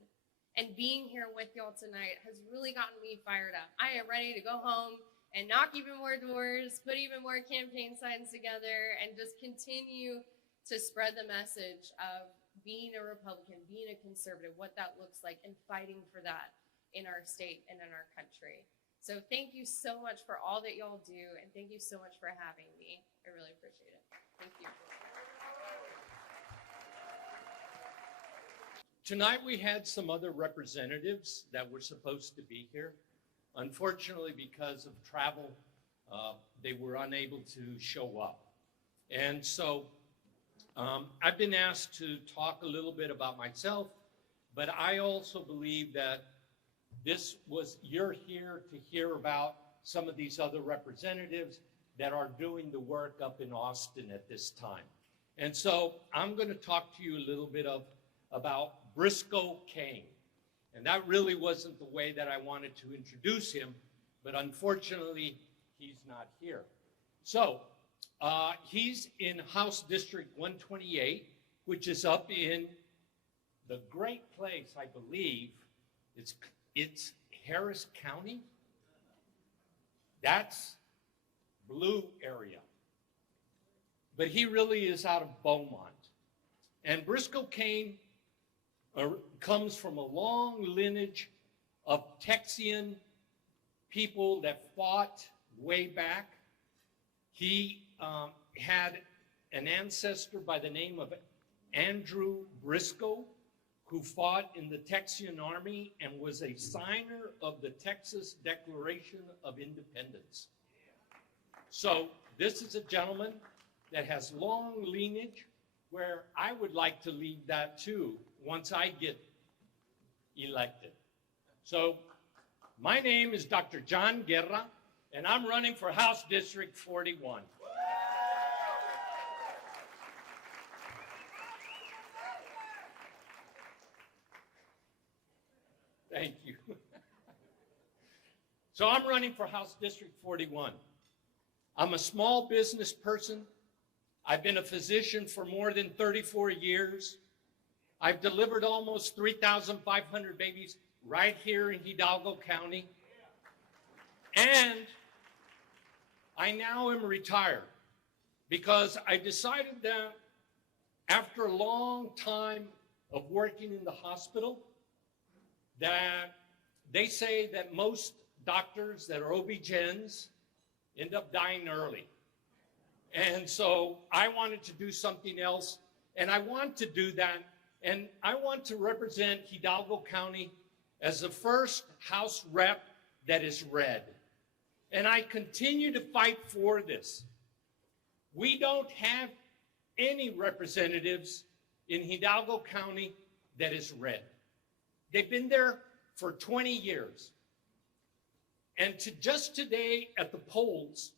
And being here with y'all tonight has really gotten me fired up. I am ready to go home and knock even more doors, put even more campaign signs together, and just continue to spread the message of being a Republican, being a conservative, what that looks like, and fighting for that in our state and in our country. So thank you so much for all that y'all do, and thank you so much for having me. I really appreciate it. Thank you. Tonight we had some other representatives that were supposed to be here. Unfortunately, because of travel, they were unable to show up. And so I've been asked to talk a little bit about myself, but I also believe that you're here to hear about some of these other representatives that are doing the work up in Austin at this time. And so I'm going to talk to you a little bit about Briscoe Cain. And that really wasn't the way that I wanted to introduce him, but unfortunately, he's not here. So he's in House District 128, which is up in the great place, I believe, it's Harris County. That's blue area. But he really is out of Beaumont. And Briscoe Cain comes from a long lineage of Texian people that fought way back. He had an ancestor by the name of Andrew Briscoe, who fought in the Texian Army and was a signer of the Texas Declaration of Independence. So this is a gentleman that has long lineage, where I would like to lead that too once I get elected. So my name is Dr. John Guerra, and I'm running for House District 41. Thank you. So I'm running for House District 41. I'm a small business person. I've been a physician for more than 34 years. I've delivered almost 3,500 babies right here in Hidalgo County. And I now am retired because I decided that after a long time of working in the hospital, that they say that most doctors that are OB-GYNs end up dying early. And so I wanted to do something else, and I want to do that, and I want to represent Hidalgo County as the first House rep that is red. And I continue to fight for this. We don't have any representatives in Hidalgo County that is red. They've been there for 20 years. And just today at the polls,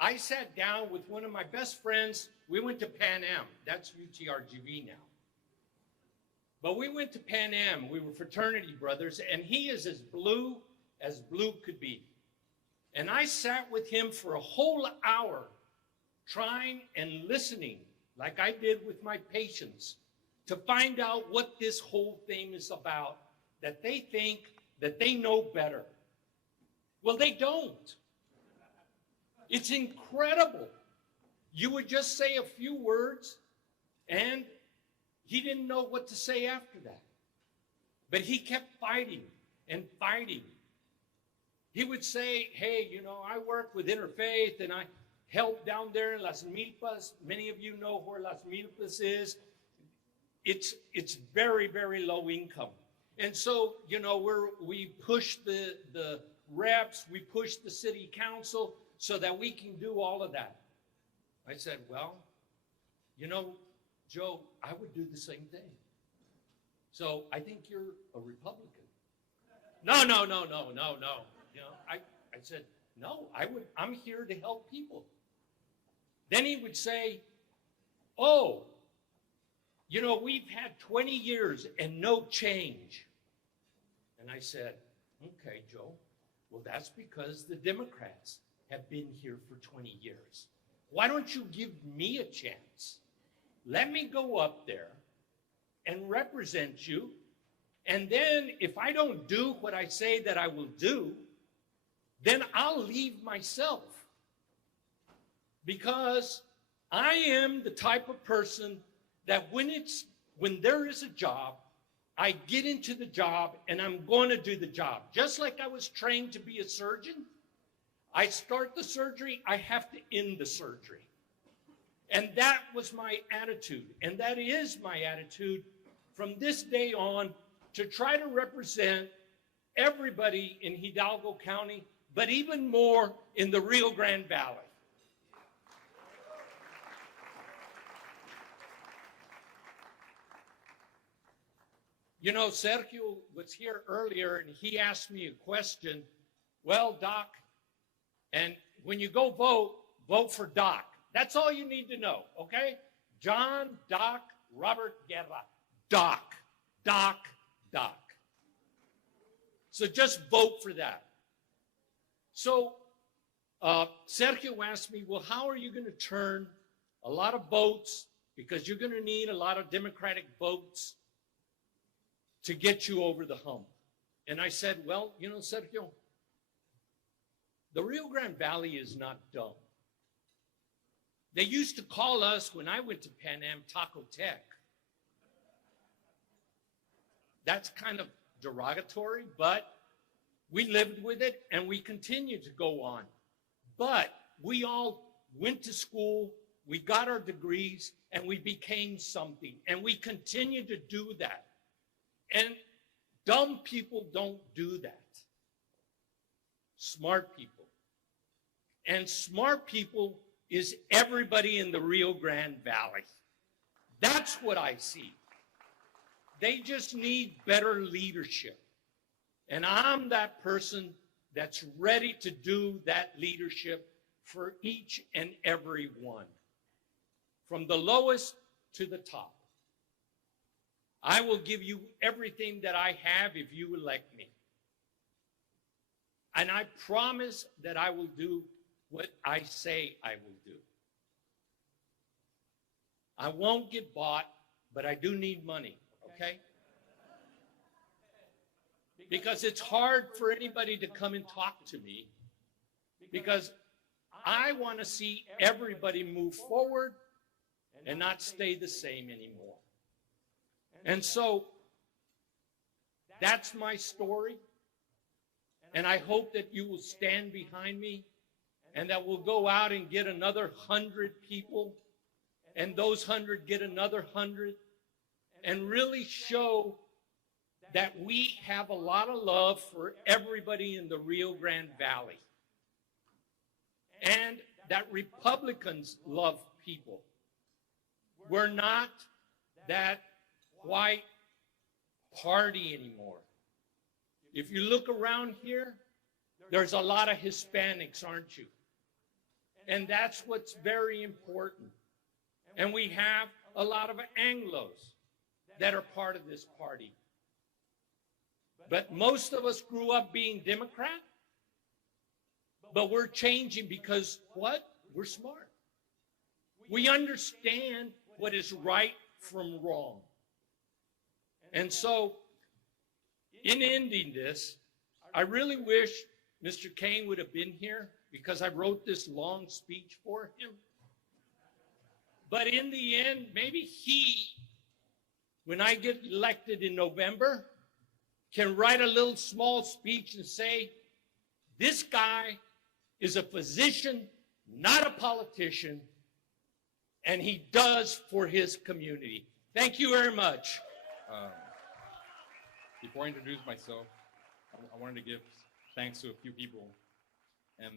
I sat down with one of my best friends. We went to Pan Am. That's UTRGV now. But we went to Pan Am. We were fraternity brothers, and he is as blue could be. And I sat with him for a whole hour trying and listening, like I did with my patients, to find out what this whole thing is about, that they think that they know better. Well, they don't. It's incredible. You would just say a few words, and he didn't know what to say after that. But he kept fighting and fighting. He would say, hey, you know, I work with Interfaith, and I help down there in Las Milpas. Many of you know where Las Milpas is. It's very, very low income. And so, you know, we push the reps, we push the city council so that we can do all of that. I said, well, you know, Joe, I would do the same thing. So I think you're a Republican. No. You know, I said, no, I'm here to help people. Then he would say, oh, you know, we've had 20 years and no change. And I said, okay, Joe, well, that's because the Democrats have been here for 20 years. why don't you give me a chance? Let me go up there and represent you. And then if I don't do what I say that I will do, then I'll leave myself. Because I am the type of person that when there is a job, I get into the job and I'm going to do the job. Just like I was trained to be a surgeon, I start the surgery, I have to end the surgery. And that was my attitude. And that is my attitude from this day on, to try to represent everybody in Hidalgo County, but even more in the Rio Grande Valley. You know, Sergio was here earlier and he asked me a question. Well, Doc, and when you go vote, vote for Doc. That's all you need to know, okay? John, Doc, Robert Guerra. Doc, Doc, Doc. So just vote for that. So Sergio asked me, well, how are you going to turn a lot of votes, because you're going to need a lot of Democratic votes to get you over the hump? And I said, well, you know, Sergio, the Rio Grande Valley is not dumb. They used to call us, when I went to Pan Am, Taco Tech. That's kind of derogatory, but we lived with it and we continue to go on. But we all went to school, we got our degrees, and we became something. And we continue to do that. And dumb people don't do that. Smart people. And smart people is everybody in the Rio Grande Valley. That's what I see. They just need better leadership. And I'm that person that's ready to do that leadership for each and every one, from the lowest to the top. I will give you everything that I have if you elect me. And I promise that I will do what I say I will do. I won't get bought, but I do need money, okay? Because it's hard for anybody to come and talk to me, because I want to see everybody move forward and not stay the same anymore. And so that's my story. And I hope that you will stand behind me and that we'll go out and get another 100 people, and those 100 get another 100, and really show that we have a lot of love for everybody in the Rio Grande Valley, and that Republicans love people. We're not that white party anymore. If you look around here, there's a lot of Hispanics, aren't you? And that's what's very important. And we have a lot of Anglos that are part of this party. But most of us grew up being Democrat. But we're changing because what? We're smart. We understand what is right from wrong. And so, in ending this, I really wish Mr. Kane would have been here, because I wrote this long speech for him. But in the end, maybe he, when I get elected in November, can write a little small speech and say, this guy is a physician, not a politician, and he does for his community. Thank you very much. Before I introduce myself, I wanted to give thanks to a few people. And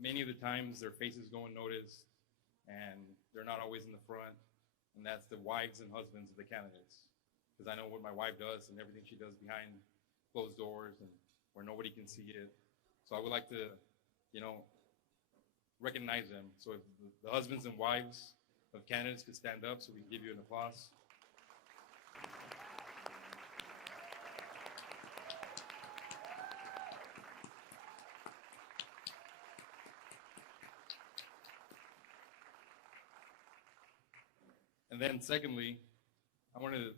many of the times their faces go unnoticed and they're not always in the front. And that's the wives and husbands of the candidates. Because I know what my wife does and everything she does behind closed doors and where nobody can see it. So I would like to, recognize them. So if the husbands and wives of candidates could stand up so we can give you an applause. then secondly, I want to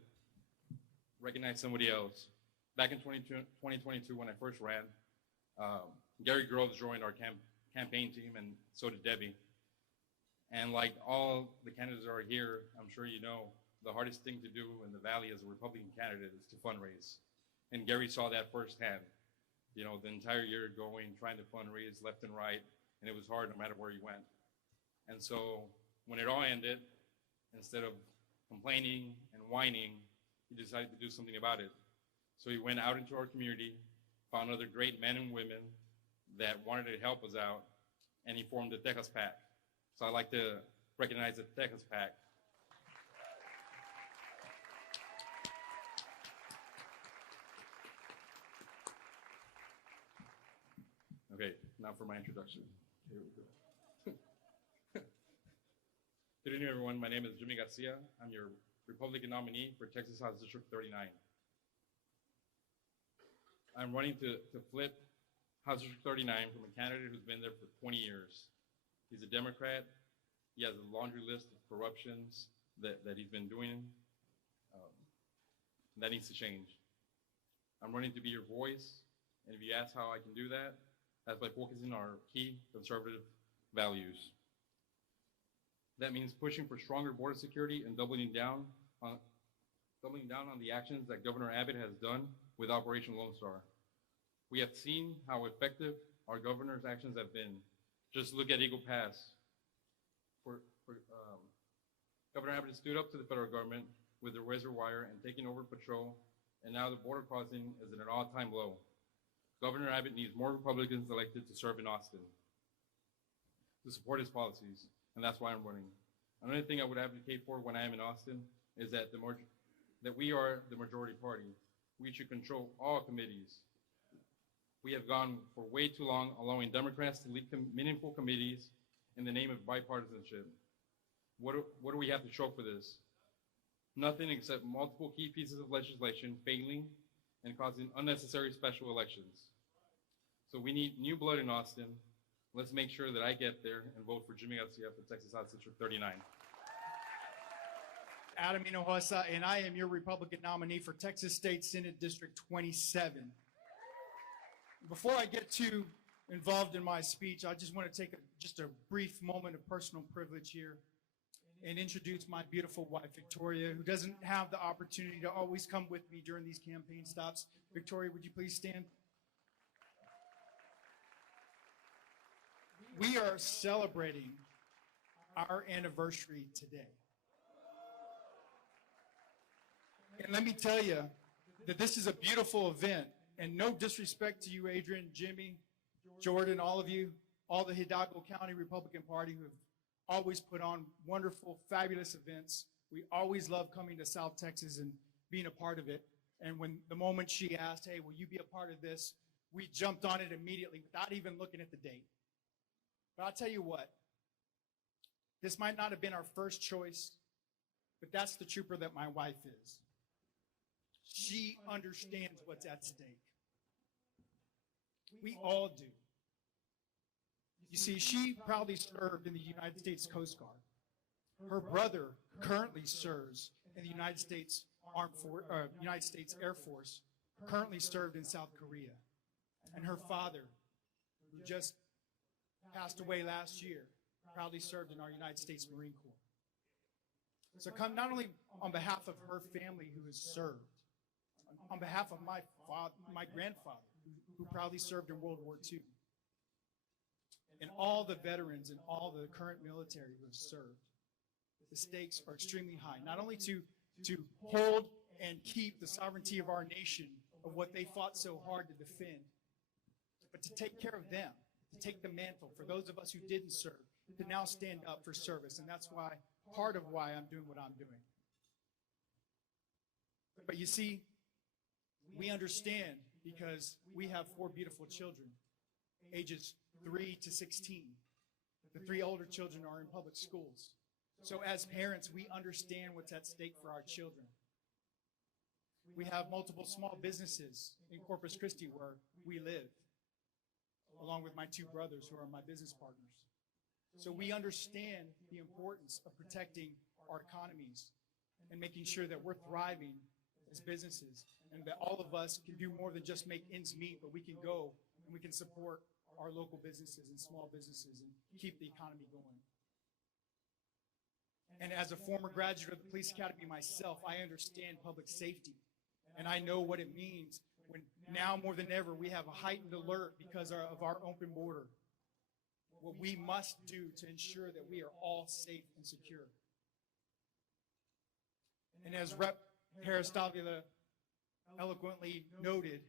recognize somebody else. Back in 2022, when I first ran, Gary Groves joined our campaign team, and so did Debbie. And like all the candidates that are here, I'm sure you know, the hardest thing to do in the Valley as a Republican candidate is to fundraise. And Gary saw that firsthand. You know, the entire year going, trying to fundraise left and right, and it was hard no matter where you went. And so when it all ended, instead of complaining and whining, he decided to do something about it. So he went out into our community, found other great men and women that wanted to help us out, and he formed the Texas PAC. So I'd like to recognize the Texas PAC. Okay, now for my introduction. Here we go. Good evening, everyone. My name is Jimmy Garcia. I'm your Republican nominee for Texas House District 39. I'm running to flip House District 39 from a candidate who's been there for 20 years. He's a Democrat. He has a laundry list of corruptions that he's been doing. That needs to change. I'm running to be your voice, and if you ask how I can do that, that's by focusing on our key conservative values. That means pushing for stronger border security and doubling down on the actions that Governor Abbott has done with Operation Lone Star. We have seen how effective our governor's actions have been. Just look at Eagle Pass. Governor Abbott stood up to the federal government with the razor wire and taking over patrol, and now the border crossing is at an all-time low. Governor Abbott needs more Republicans elected to serve in Austin to support his policies, and that's why I'm running. Another thing I would advocate for when I am in Austin is that we are the majority party. We should control all committees. We have gone for way too long allowing Democrats to lead meaningful committees in the name of bipartisanship. What do we have to show for this? Nothing except multiple key pieces of legislation failing and causing unnecessary special elections. So we need new blood in Austin. Let's make sure that I get there and vote for Jimmy Garcia for Texas House District 39. Adam Hinojosa, and I am your Republican nominee for Texas State Senate District 27. Before I get too involved in my speech, I just want to take just a brief moment of personal privilege here and introduce my beautiful wife, Victoria, who doesn't have the opportunity to always come with me during these campaign stops. Victoria, would you please stand? We are celebrating our anniversary today. And let me tell you that this is a beautiful event, and no disrespect to you, Adrian, Jimmy, Jordan, all of you, all the Hidalgo County Republican Party who have always put on wonderful, fabulous events. We always love coming to South Texas and being a part of it. And when the moment she asked, hey, will you be a part of this, we jumped on it immediately without even looking at the date. But I'll tell you what, this might not have been our first choice, but that's the trooper that my wife is. She understands what's at stake. We all do. You see, she proudly served in the United States Coast Guard. Her brother currently serves in the United States Air Force, currently served in South Korea. And her father, who just passed away last year, proudly served in our United States Marine Corps. So come not only on behalf of her family who has served, on behalf of my grandfather, who proudly served in World War II, and all the veterans and all the current military who have served. The stakes are extremely high, not only to hold and keep the sovereignty of our nation, of what they fought so hard to defend, but to take care of them, to take the mantle for those of us who didn't serve, to now stand up for service. And that's why, part of why I'm doing what I'm doing. But you see, we understand because we have 4 beautiful children, ages 3 to 16. The 3 older children are in public schools. So as parents, we understand what's at stake for our children. We have multiple small businesses in Corpus Christi where we live, along with my 2 brothers who are my business partners. So we understand the importance of protecting our economies and making sure that we're thriving as businesses and that all of us can do more than just make ends meet, but we can go and we can support our local businesses and small businesses and keep the economy going. And as a former graduate of the police academy myself, I understand public safety. And I know what it means when now more than ever we have a heightened alert because of our open border. What we must do to ensure that we are all safe and secure. And as Rep. Harris Davila eloquently noted,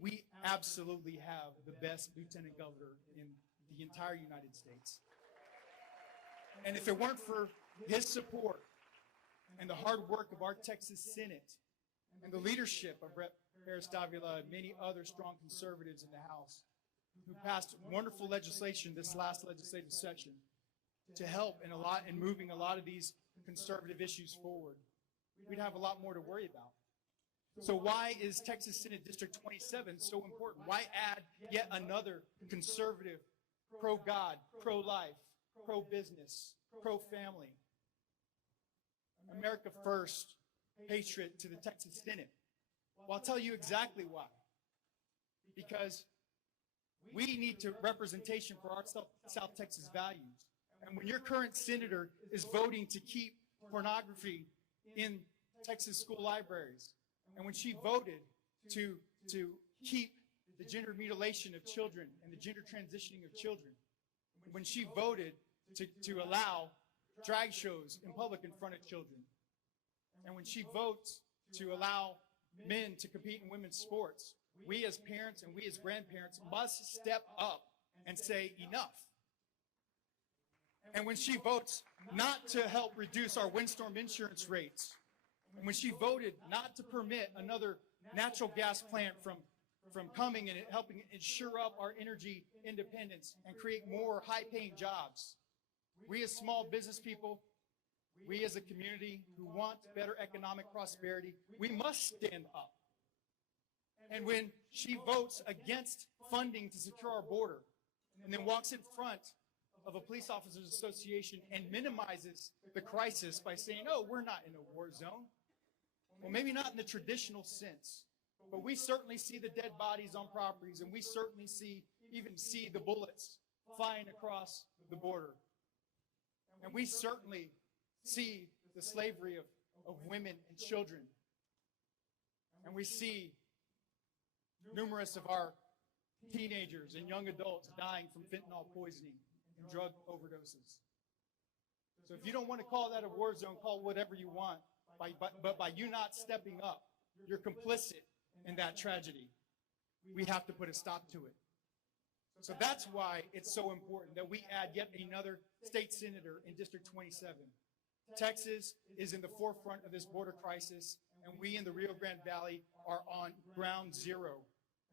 we absolutely have the best lieutenant governor in the entire United States. And if it weren't for his support and the hard work of our Texas Senate and the leadership of Rep. Harris Davila and many other strong conservatives in the House who passed wonderful legislation this last legislative session to help in moving a lot of these conservative issues forward, we'd have a lot more to worry about. So why is Texas Senate District 27 so important? Why add yet another conservative, pro-God, pro-life, pro-business, pro-family, America First patriot to the Texas Senate? Well, I'll tell you exactly why. Because we need representation for our South Texas values. And when your current senator is voting to keep pornography in Texas school libraries, and when she voted to keep the gender mutilation of children and the gender transitioning of children, when she voted to allow drag shows in public in front of children, and when she votes to allow men to compete in women's sports, we as parents and we as grandparents must step up and say enough. And when she votes not to help reduce our windstorm insurance rates, and when she voted not to permit another natural gas plant from coming and helping ensure up our energy independence and create more high-paying jobs, we as small business people, we as a community who want better economic prosperity, we must stand up. And when she votes against funding to secure our border and then walks in front of a police officers association and minimizes the crisis by saying, oh, we're not in a war zone. Well, maybe not in the traditional sense, but we certainly see the dead bodies on properties, and we certainly see the bullets flying across the border. And we certainly see the slavery of women and children. And we see numerous of our teenagers and young adults dying from fentanyl poisoning and drug overdoses. So if you don't want to call that a war zone, call whatever you want. But by you not stepping up, you're complicit in that tragedy. We have to put a stop to it. So that's why it's so important that we add yet another state senator in District 27. Texas is in the forefront of this border crisis, and we in the Rio Grande Valley are on ground zero.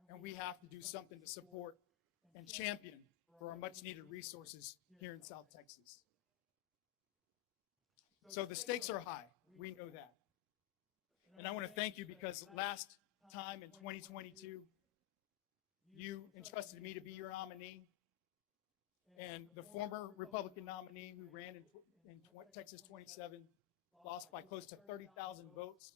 And we have to do something to support and champion for our much-needed resources here in South Texas. So the stakes are high. We know that. And I want to thank you because last time in 2022, you entrusted me to be your nominee. And the former Republican nominee who ran in Texas 27 lost by close to 30,000 votes.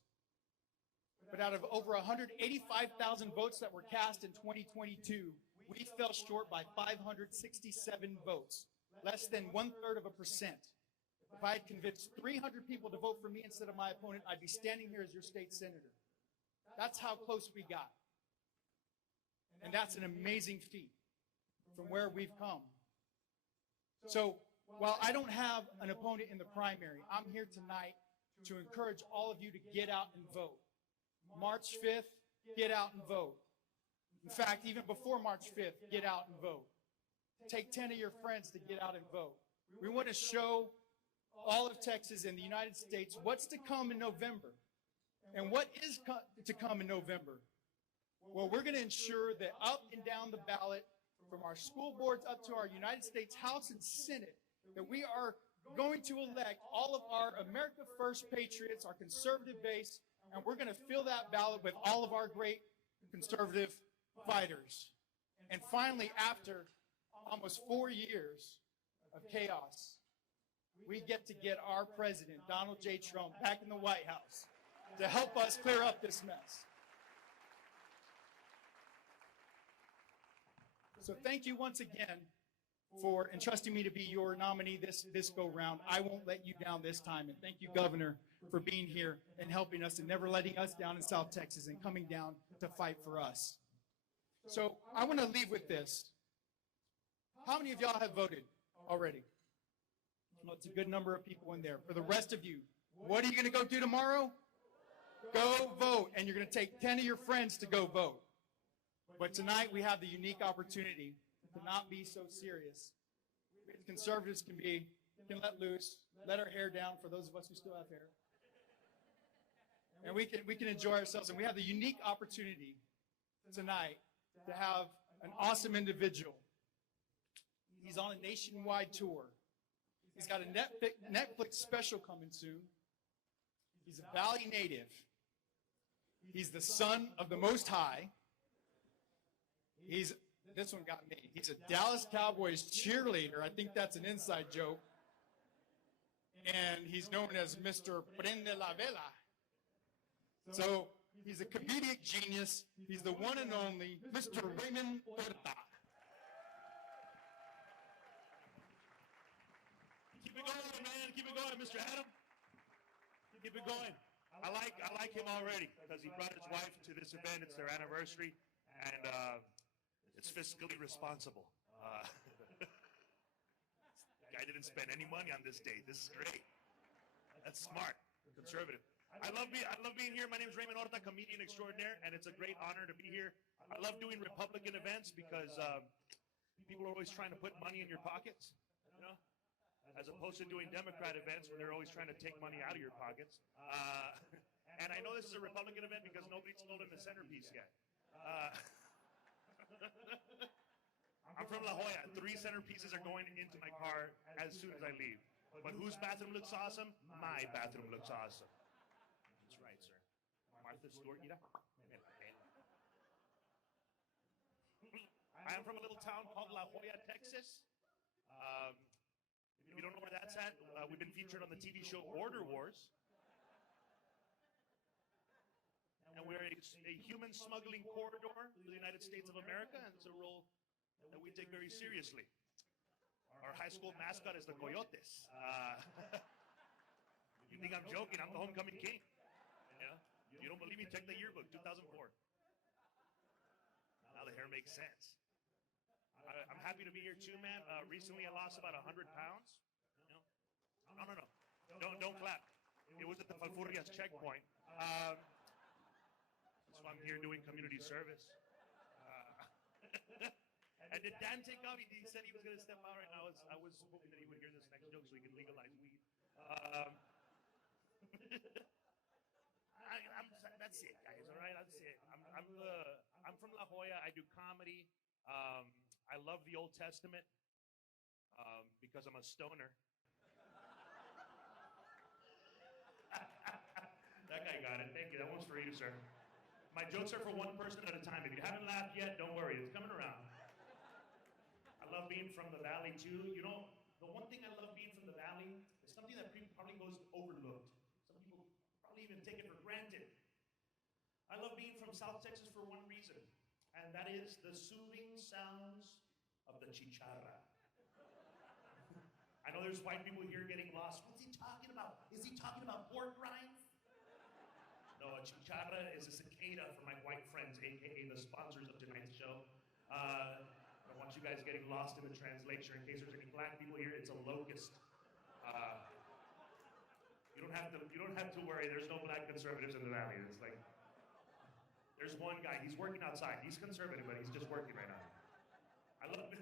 But out of over 185,000 votes that were cast in 2022, we fell short by 567 votes, less than 1/3%. If I had convinced 300 people to vote for me instead of my opponent, I'd be standing here as your state senator. That's how close we got. And that's an amazing feat from where we've come. So while I don't have an opponent in the primary, I'm here tonight to encourage all of you to get out and vote. March 5th, get out and vote. In fact, even before March 5th, get out and vote. Take 10 of your friends to get out and vote. We want to show all of Texas and the United States what's to come in November. And what is to come in November? Well, we're going to ensure that up and down the ballot, from our school boards up to our United States House and Senate, that we are going to elect all of our America First patriots, our conservative base, and we're going to fill that ballot with all of our great conservative fighters. And finally, after almost 4 years of chaos, we get our president, Donald J. Trump, back in the White House to help us clear up this mess. So thank you once again for entrusting me to be your nominee this go round. I won't let you down this time. And thank you, Governor, for being here and helping us and never letting us down in South Texas and coming down to fight for us. So I want to leave with this. How many of y'all have voted already? Well, it's a good number of people in there. For the rest of you, what are you going to go do tomorrow? Go vote. And you're going to take 10 of your friends to go vote. But tonight we have the unique opportunity to not be so serious. We as conservatives can let loose, let our hair down for those of us who still have hair. And we can enjoy ourselves. And we have the unique opportunity tonight to have an awesome individual. He's on a nationwide tour. He's got a Netflix special coming soon. He's a Valley native. He's the son of the Most High. This one got me. He's a Dallas Cowboys cheerleader. I think that's an inside joke. And he's known as Mr. Prende la Vela. So he's a comedic genius. He's the one and only Mr. Raymond Orta. Keep it going, man. Keep it going, Mr. Adam. Keep it going. I like him already because he brought his wife to this event. It's their anniversary, and it's fiscally responsible. Guy didn't spend any money on this date. This is great. That's smart. Conservative. I love being here. My name is Raymond Orta, comedian extraordinaire, and it's a great honor to be here. I love doing Republican events because people are always trying to put money in your pockets, you know, as opposed to doing Democrat events where they're always trying to take money out of your pockets. And I know this is a Republican event because nobody's stolen the centerpiece yet. I'm from La Jolla. 3 centerpieces are going into my car as soon as I leave. But whose bathroom looks awesome? My bathroom looks awesome. That's right, sir. Martha Stewart, mira. I am from a little town called La Jolla, Texas. If you don't know where that's at, we've been featured on the TV show Border Wars. And we're a human smuggling corridor for the United States of America, and it's a role that we take very seriously. Our high school mascot is the Coyotes. You think I'm joking? I'm the homecoming king. Yeah? You don't believe me? Check the yearbook, 2004. Now the hair makes sense. I'm happy to be here too, man. Recently I lost about 100 pounds. You know? No. Don't clap. It was at the Falfurrias checkpoint. So I'm here doing community service. And did Dan take off? He said he was going to step out right now. I was hoping that he would hear this next joke so he could legalize weed. That's it, guys. All right, that's it. I'm from La Jolla. I do comedy. I love the Old Testament because I'm a stoner. That guy got it. Thank you. That one's for you, sir. My jokes are for one person at a time. If you haven't laughed yet, don't worry. It's coming around. I love being from the Valley, too. You know, the one thing I love being from the Valley is something that probably goes overlooked. Some people probably even take it for granted. I love being from South Texas for one reason, and that is the soothing sounds of the chicharra. I know there's white people here getting lost. What's he talking about? Is he talking about pork rinds? No, a chicharra is a cicada for my white friends, aka the sponsors of tonight's show. I don't want you guys getting lost in the translation. In case there's any black people here, it's a locust. You don't have to worry. There's no black conservatives in the Valley. It's like there's one guy. He's working outside. He's conservative, but he's just working right now. I love it.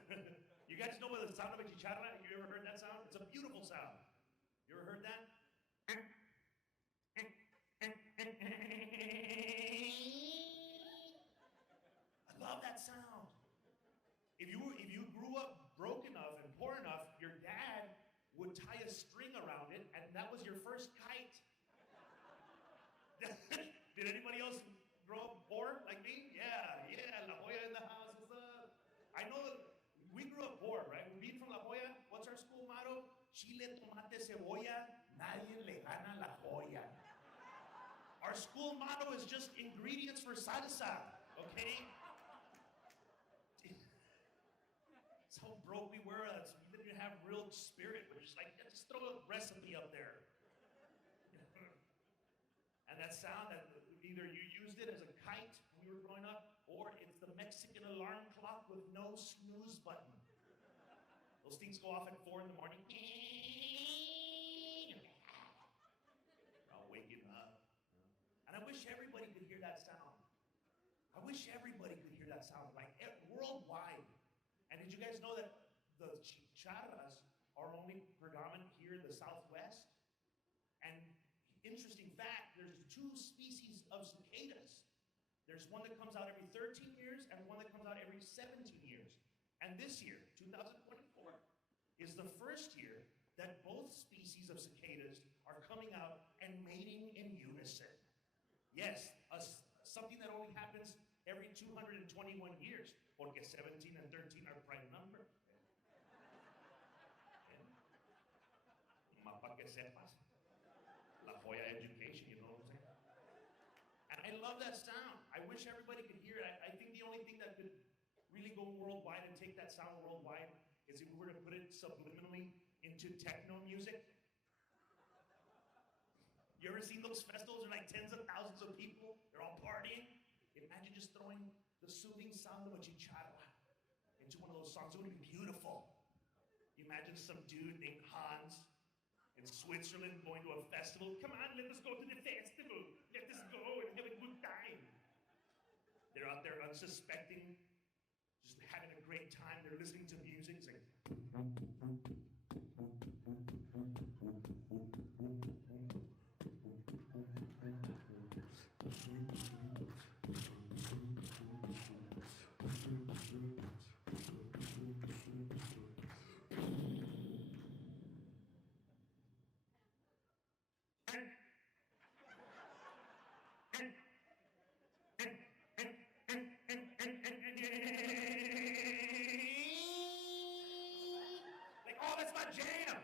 You guys know what the sound of a chicharra? You ever heard that sound? It's a beautiful sound. You ever heard that? I love that sound. If you grew up broke enough and poor enough, your dad would tie a string around it, and that was your first kite. Did anybody else grow up poor like me? Yeah, La Jolla in the house. What's up? I know that we grew up poor, right? Being from La Jolla, what's our school chile, tomate, cebolla, nadie le gana la joya. Our school motto is just ingredients for salsa, okay? That's how broke we were. We didn't have real spirit. We're just like, just throw a recipe up there. And that sound, that either you used it as a kite when you were growing up, or it's the Mexican alarm clock with no snooze button. Those things go off at 4 in the morning. I'll wake you up. And I wish everybody could hear that sound. I wish everybody could hear that sound, like worldwide. And did you guys know that the chicharras are only predominant here in the Southwest? And interesting fact, there's 2 species of cicadas. There's one that comes out every 13 years and one that comes out every 17 years. And this year, 2024, is the first year that both species of cicadas are coming out and mating in unison. Yes, something that only happens every 221 years, porque 17 and 13 are prime number. Más para que sepas. La joya education, you know what I'm saying? And I love that sound. I wish everybody could hear it. I think the only thing that could really go worldwide and take that sound worldwide is if we were to put it subliminally into techno music. You ever seen those festivals? They're like tens of thousands of people. They're all partying. Imagine just throwing the soothing sound of a chicharra into one of those songs. It would be beautiful. You imagine some dude named Hans in Switzerland going to a festival. Come on, let us go to the festival. Let us go and have a good time. They're out there unsuspecting, just having a great time. They're listening to music. It's like, like, oh, that's my jam.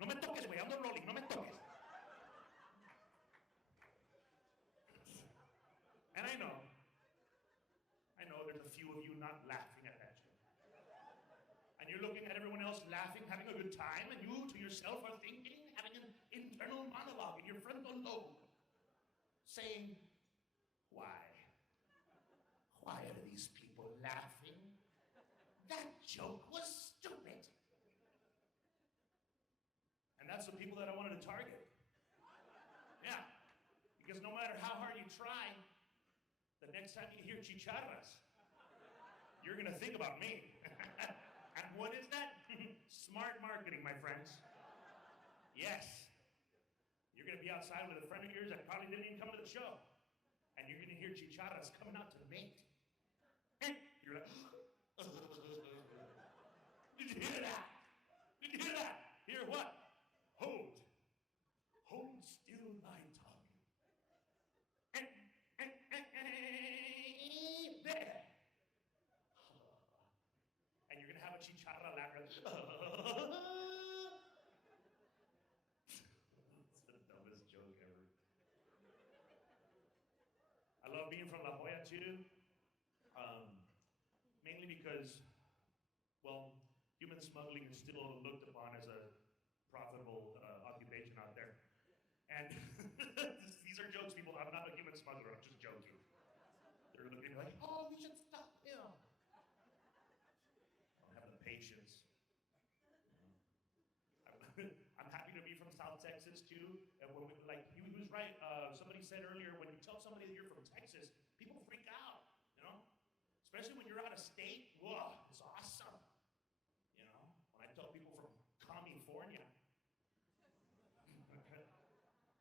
No me toques, güey, ando rolling, no me toques. And I know there's a few of you not laughing at that joke. And you're looking at everyone else laughing, having a good time, and you to yourself are thinking, having an internal monologue in your frontal lobe, saying, why? Why are these people laughing? That joke was stupid. And that's the people that I wanted to target. Yeah, because no matter how hard you try, the next time you hear chicharras, you're gonna think about me. And what is that? Smart marketing, my friends. Yes. You're gonna be outside with a friend of yours that probably didn't even come to the show. And you're gonna hear chicharras coming out to mate. And you're like, did you hear that? Did you hear that? Hear what? Hold still thy tongue. There. And you're gonna have a chicharra laugh. It's the dumbest joke ever. I love being from La Jolla too, mainly because, well, human smuggling is still looked upon as a profitable occupation out there. And these are jokes, people. I'm not a human smuggler, I'm just joking. They're looking like, oh, we should stop him. I don't have the patience. I'm happy to be from South Texas too. And when he was right. Somebody said earlier, when you tell somebody that you're from Texas, people freak out, you know? Especially when you're out of state, whoa, it's awesome. You know, when I tell people from California,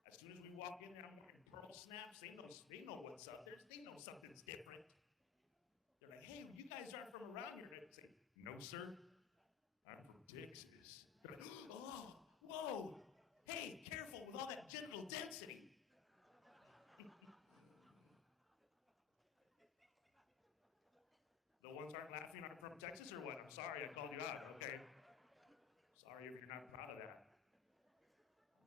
as soon as we walk in there, I'm wearing pearl snaps. They know what's up. They know something's different. They're like, hey, you guys aren't from around here. And I say, no, sir. I'm from Texas. They're like, oh, whoa. Hey, careful with all that genital density. The ones aren't laughing aren't from Texas or what? I'm sorry, I called you out, okay? Sorry if you're not proud of that.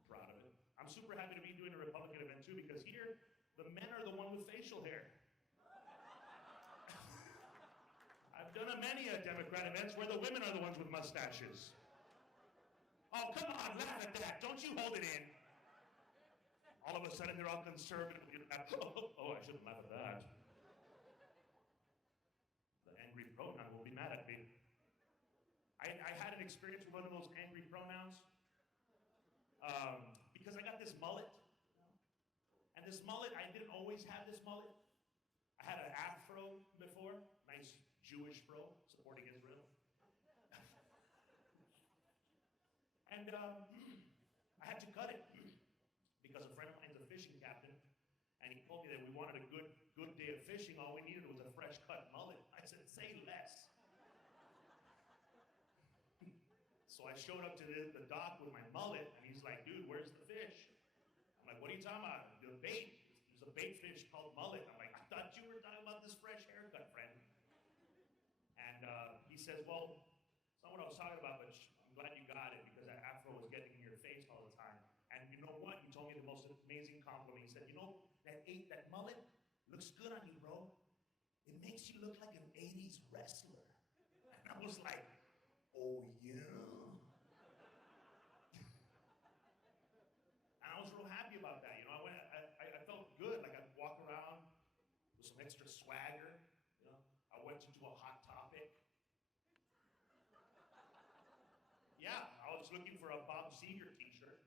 I'm proud of it. I'm super happy to be doing a Republican event too, because here, the men are the one with facial hair. I've done many Democrat events where the women are the ones with mustaches. Oh, come on, laugh at that. Don't you hold it in. All of a sudden, they're all conservative. Oh, I shouldn't laugh at that. The angry pronoun will be mad at me. I had an experience with one of those angry pronouns because I got this mullet. And this mullet, I didn't always have this mullet. I had an afro before, nice Jewish fro supporting Israel. And I had to cut it because a friend of mine's a fishing captain, and he told me that we wanted a good day of fishing. All we needed was a fresh cut mullet. I said, say less. So I showed up to the dock with my mullet, and he's like, dude, where's the fish? I'm like, what are you talking about? The bait. There's a bait fish called mullet. I'm like, I thought you were talking about this fresh haircut, friend. And he says, well, it's not what I was talking about, but I'm glad you got it because that afro was getting in your face all the time. And you know what? He told me the most amazing compliment. He said, you know, that mullet looks good on you, bro. It makes you look like an 80s wrestler. And I was like, oh, yeah. And I was real happy about that. You know, I felt good. Like I'd walk around with some extra swagger. You know, I went into a Hot Topic. Yeah, I was looking for a Bob Seger t-shirt.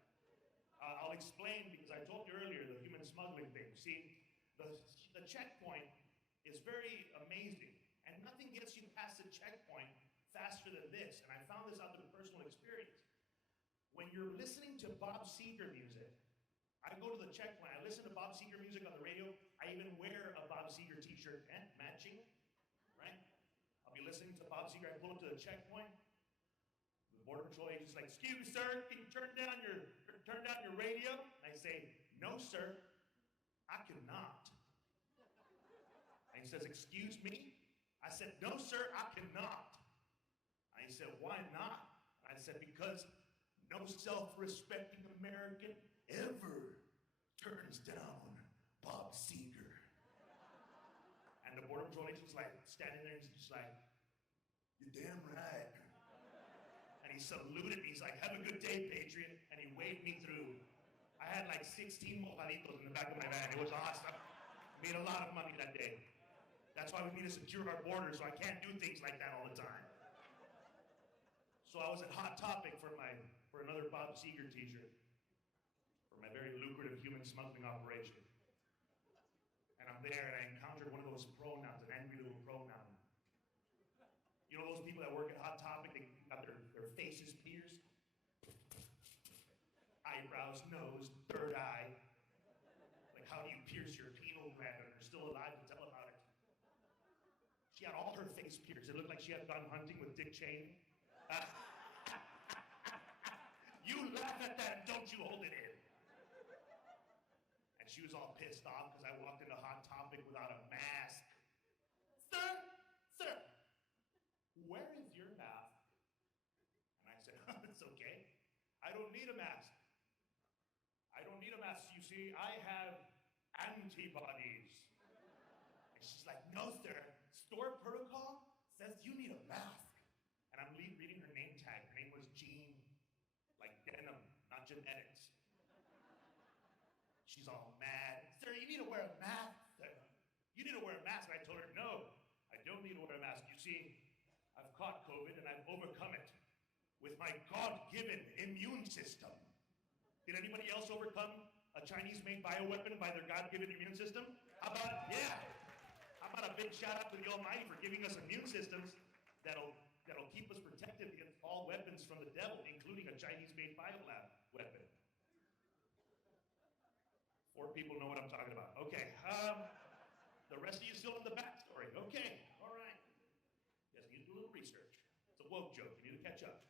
I'll explain because I told you earlier the human smuggling thing. See, the checkpoint is very amazing, and nothing gets you past the checkpoint faster than this. And I found this out through personal experience. When you're listening to Bob Seger music, I go to the checkpoint, I listen to Bob Seger music on the radio, I even wear a Bob Seger t-shirt and matching, right? I'll be listening to Bob Seger, I pull up to the checkpoint, the Border Patrol agent's like, excuse me, sir, can you turn down your radio? And I say, no, sir, I cannot. And he says, excuse me? I said, no, sir, I cannot. And he said, why not? I said, because no self-respecting American ever turns down Bob Seger. And the Border Patrol agent's like standing there and he's just like, you're damn right. And he saluted me. He's like, have a good day, Patriot. And he waved me through. I had like 16 mojaditos in the back of my van. It was awesome. Made a lot of money that day. That's why we need to secure our borders, so I can't do things like that all the time. So I was at Hot Topic for another Bob Seger t-shirt for my very lucrative human smuggling operation. And I'm there and I encountered one of those pronouns, an angry little pronoun. You know those people that work at Hot Topic, they got their faces pierced? Eyebrows, nose, third eye. Like how do you pierce your pineal gland and they're still alive to tell about it? She had all her face pierced. It looked like she had gone hunting with Dick Cheney. You laugh at that, don't you hold it in. And she was all pissed off because I walked into Hot Topic without a mask. Sir, where is your mask? And I said, it's okay. I don't need a mask. I don't need a mask. You see, I have antibodies. And she's like, no, sir. Store protocol says you need a mask. And I'm reading her name tag. Her name was Jean, like denim, not genetics. She's all mad. Sir, you need to wear a mask, sir. You need to wear a mask. And I told her, no, I don't need to wear a mask. You see, I've caught COVID and I've overcome it with my God-given immune system. Did anybody else overcome a Chinese-made bioweapon by their God-given immune system? How about a big shout out to the Almighty for giving us immune systems that'll keep us protected against all weapons from the devil, including a Chinese-made biolab weapon. 4 people know what I'm talking about. Okay, the rest of you still in the backstory. Okay, all right. You guys need to do a little research. It's a woke joke. You need to catch up.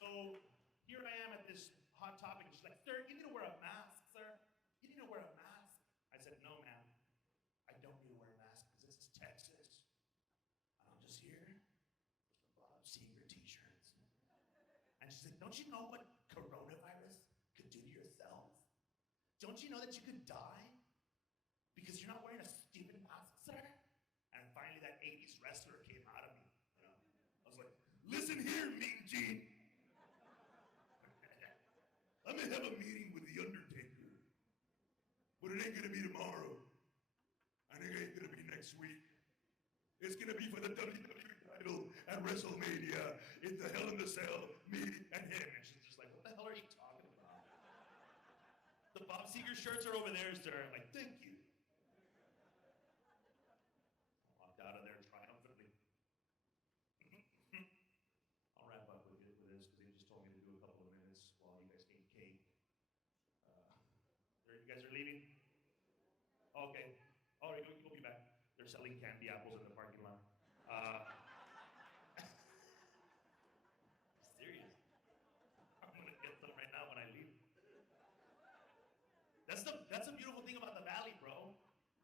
So here I am at this Hot Topic. She's like, sir, you need to wear a mask, sir. You need to wear a mask. I said, no, ma'am. I don't need to wear a mask because this is Texas. And she's like, don't you know what coronavirus could do to your cells? Don't you know that you could die because you're not wearing a stupid mask, sir? And finally that 80s wrestler came out of me. You know? I was like, listen here, Mean Gene. I'm gonna have a meeting with the Undertaker. But it ain't gonna be tomorrow. And it ain't gonna be next week. It's gonna be for the WWE title at WrestleMania. It's the Hell in the Cell, me and him. And she's just like, what the hell are you talking about? The Bob Seger shirts are over there, sir. I'm like, thank you. I walked out of there triumphantly. I'll wrap up with this because they just told me to do a couple of minutes while you guys ate cake. You guys are leaving? Okay. Oh, you'll be back. They're selling candy apples in the parking lot. Serious. I'm gonna get them right now when I leave. That's the beautiful thing about the Valley, bro.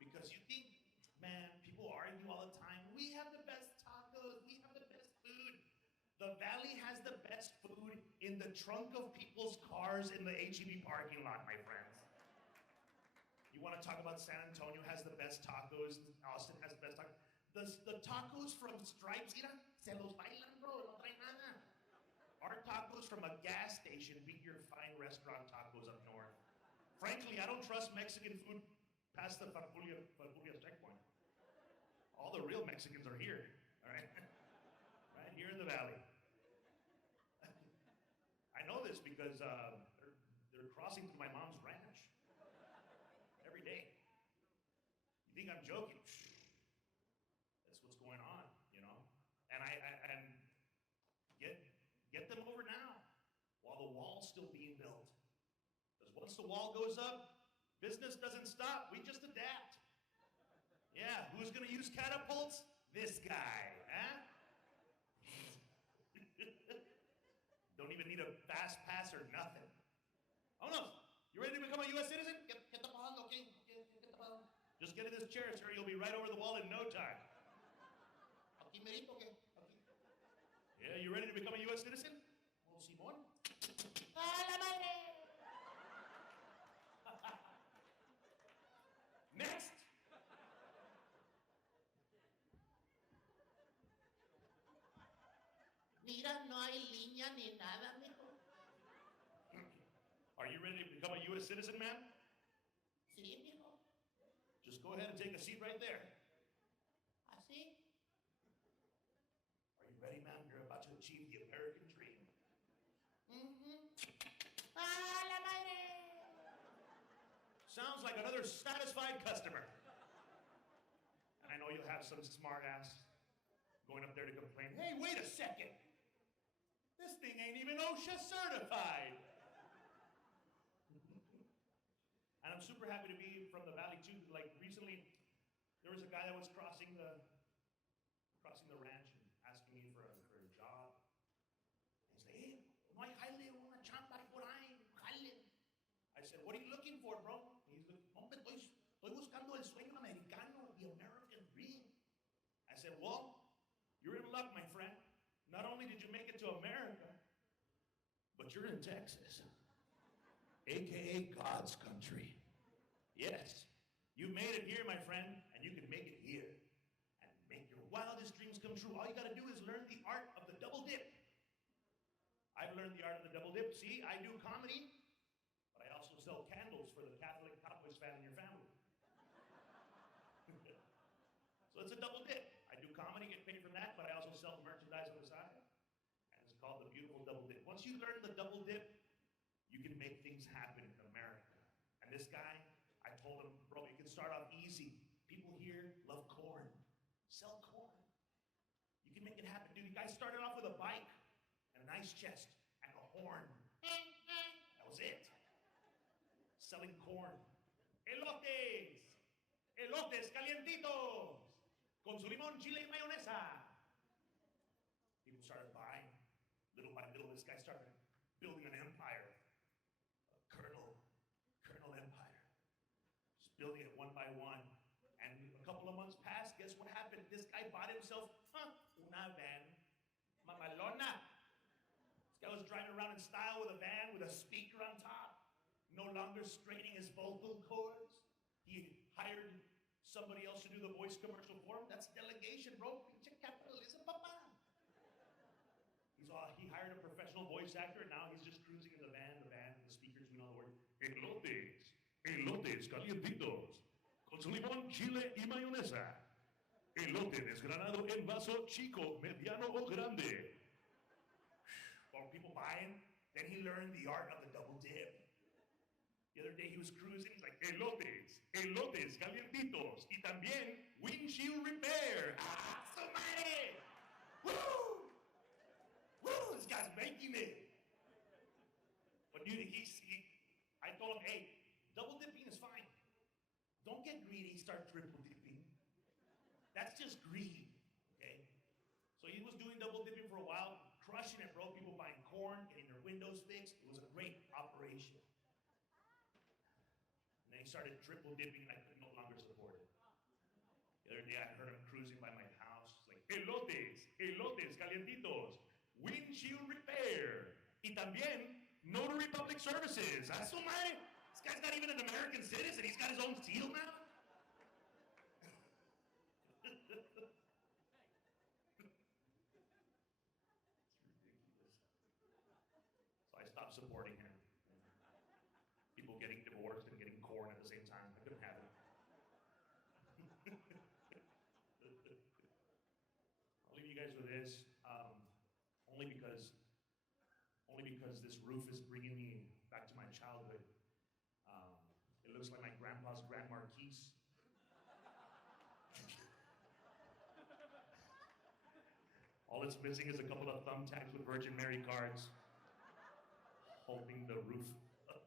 Because you think, man, people argue all the time. We have the best tacos. We have the best food. The Valley has the best food in the trunk of people's cars in the HEB parking lot, my friends. You want to talk about San Antonio has the best tacos. Austin has the best tacos. The tacos from Stripes, mira, se los bailan, bro, no traen nada. Our tacos from a gas station beat your fine restaurant tacos up north. Frankly, I don't trust Mexican food past the Farfulia checkpoint. All the real Mexicans are here, all right? Right here in the Valley. I know this because they're crossing through my mom's ranch every day. You think I'm joking? That's what's going on, you know? And I get them over now while the wall's still being built. Because once the wall goes up, business doesn't stop. We just adapt. Yeah, who's gonna use catapults? This guy, huh? Don't even need a fast pass or nothing. Oh no, you ready to become a U.S. citizen? Get the ball, okay? Get the ball. Just get in this chair, sir. You'll be right over the wall in no time. Okay, merito, okay. Yeah, you ready to become a U.S. citizen? Well, Simon. Next. Mira, no hay línea ni nada, mijo. Are you ready to become a U.S. citizen, ma'am? Sí, mijo. Just go ahead and take a seat right there. ¿Así? Are you ready, ma'am? You're about to achieve the American dream. ¡Ah, la madre! Sounds like another satisfied customer. And I know you'll have some smart ass going up there to complain, hey, wait a second. This thing ain't even OSHA certified. And I'm super happy to be from the Valley too. Like recently, there was a guy that was crossing the ranch and asking me for a job. He's like, hey, no hay jale, una chamba por ahí, jale. I said, what are you looking for, bro? He's like, hombre, estoy buscando el sueño americano, the American dream. I said, well, you're in luck, my friend. Not only did you make it to America, but you're in Texas, AKA God's country. Yes, you made it here, my friend, and you can make it here and make your wildest dreams come true. All you gotta do is learn the art of the double dip. I've learned the art of the double dip. See, I do comedy, but I also sell candles for the Catholic Cowboys fan in your family. So it's a double dip. I do comedy, get paid from that, but I also sell merchandise on the side. And it's called the beautiful double dip. Once you learn the double dip, you can make things happen in America. And this guy, I told him, bro, you can start off easy. People here love corn. Sell corn. You can make it happen. Dude, the guy started off with a bike and a nice chest and a horn. That was it. Selling corn. Elotes. Elotes calientitos. Con su limón, chile y mayonesa. People started buying. Little by little, this guy started building an empire. A Colonel Empire. Just building it one by one. And a couple of months passed, guess what happened? This guy bought himself una van. Mamalona. This guy was driving around no longer straining his vocal cords. He hired somebody else to do the voice commercial for him. That's delegation, bro. Pinche capitalism, papa. He hired a professional voice actor, and now he's just cruising in the van, the speakers, we know the word. Elotes calientitos, con su limón, chile y mayonesa. Elote desgranado en vaso chico, mediano o grande. Or people buying. Then he learned the art of the double dip. The other day he was cruising, he's like, elotes calientitos, y también windshield repair. Ah, somebody! Woo! Woo! This guy's making it. But dude, I told him, hey, double dipping is fine. Don't get greedy, start triple dipping. That's just greed, okay? So he was doing double dipping for a while, crushing it, bro. People buying corn, getting their windows fixed. It was a great operation. And then he started triple dipping, and I could no longer support it. The other day I heard him cruising by my house, like, elotes calientitos, windshield repair, y también notary public services. That's so mad. This guy's not even an American citizen. He's got his own seal now. So I stopped supporting him. People getting divorced and getting corn at the same time. I couldn't have it. I'll leave you guys with this, only because this roof is bringing me back to my childhood. It looks like my grandpa's Grand Marquise. All it's missing is a couple of thumbtacks with Virgin Mary cards holding the roof up.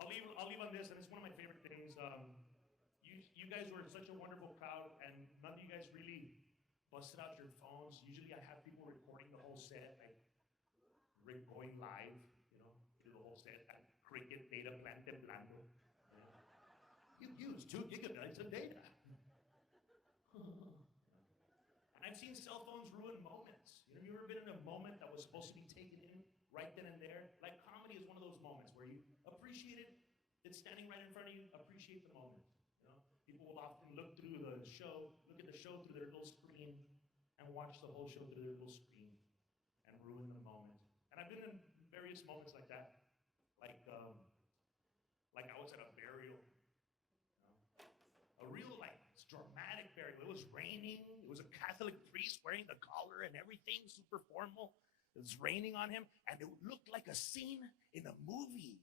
I'll leave on this, and it's one of my favorite things. You guys were such a wonderful crowd, and none of you guys really busted out your phones. Usually I have people recording the whole set, like going live, you know, do the whole set, cricket, data, plan templando. You use 2 gigabytes of data. And I've seen cell phones ruin moments. You know, you ever been in a moment that was supposed to be taken in right then and there? Like comedy is one of those moments where you appreciate it. It's standing right in front of you. Appreciate the moment. You know, people will often look at the show through their little screen, and watch the whole show through their little screen, and ruin the moment. And I've been in various moments like that, like I was at a burial. A real, like, dramatic burial. It was raining. It was a Catholic priest wearing the collar and everything, super formal. It was raining on him, and it looked like a scene in a movie,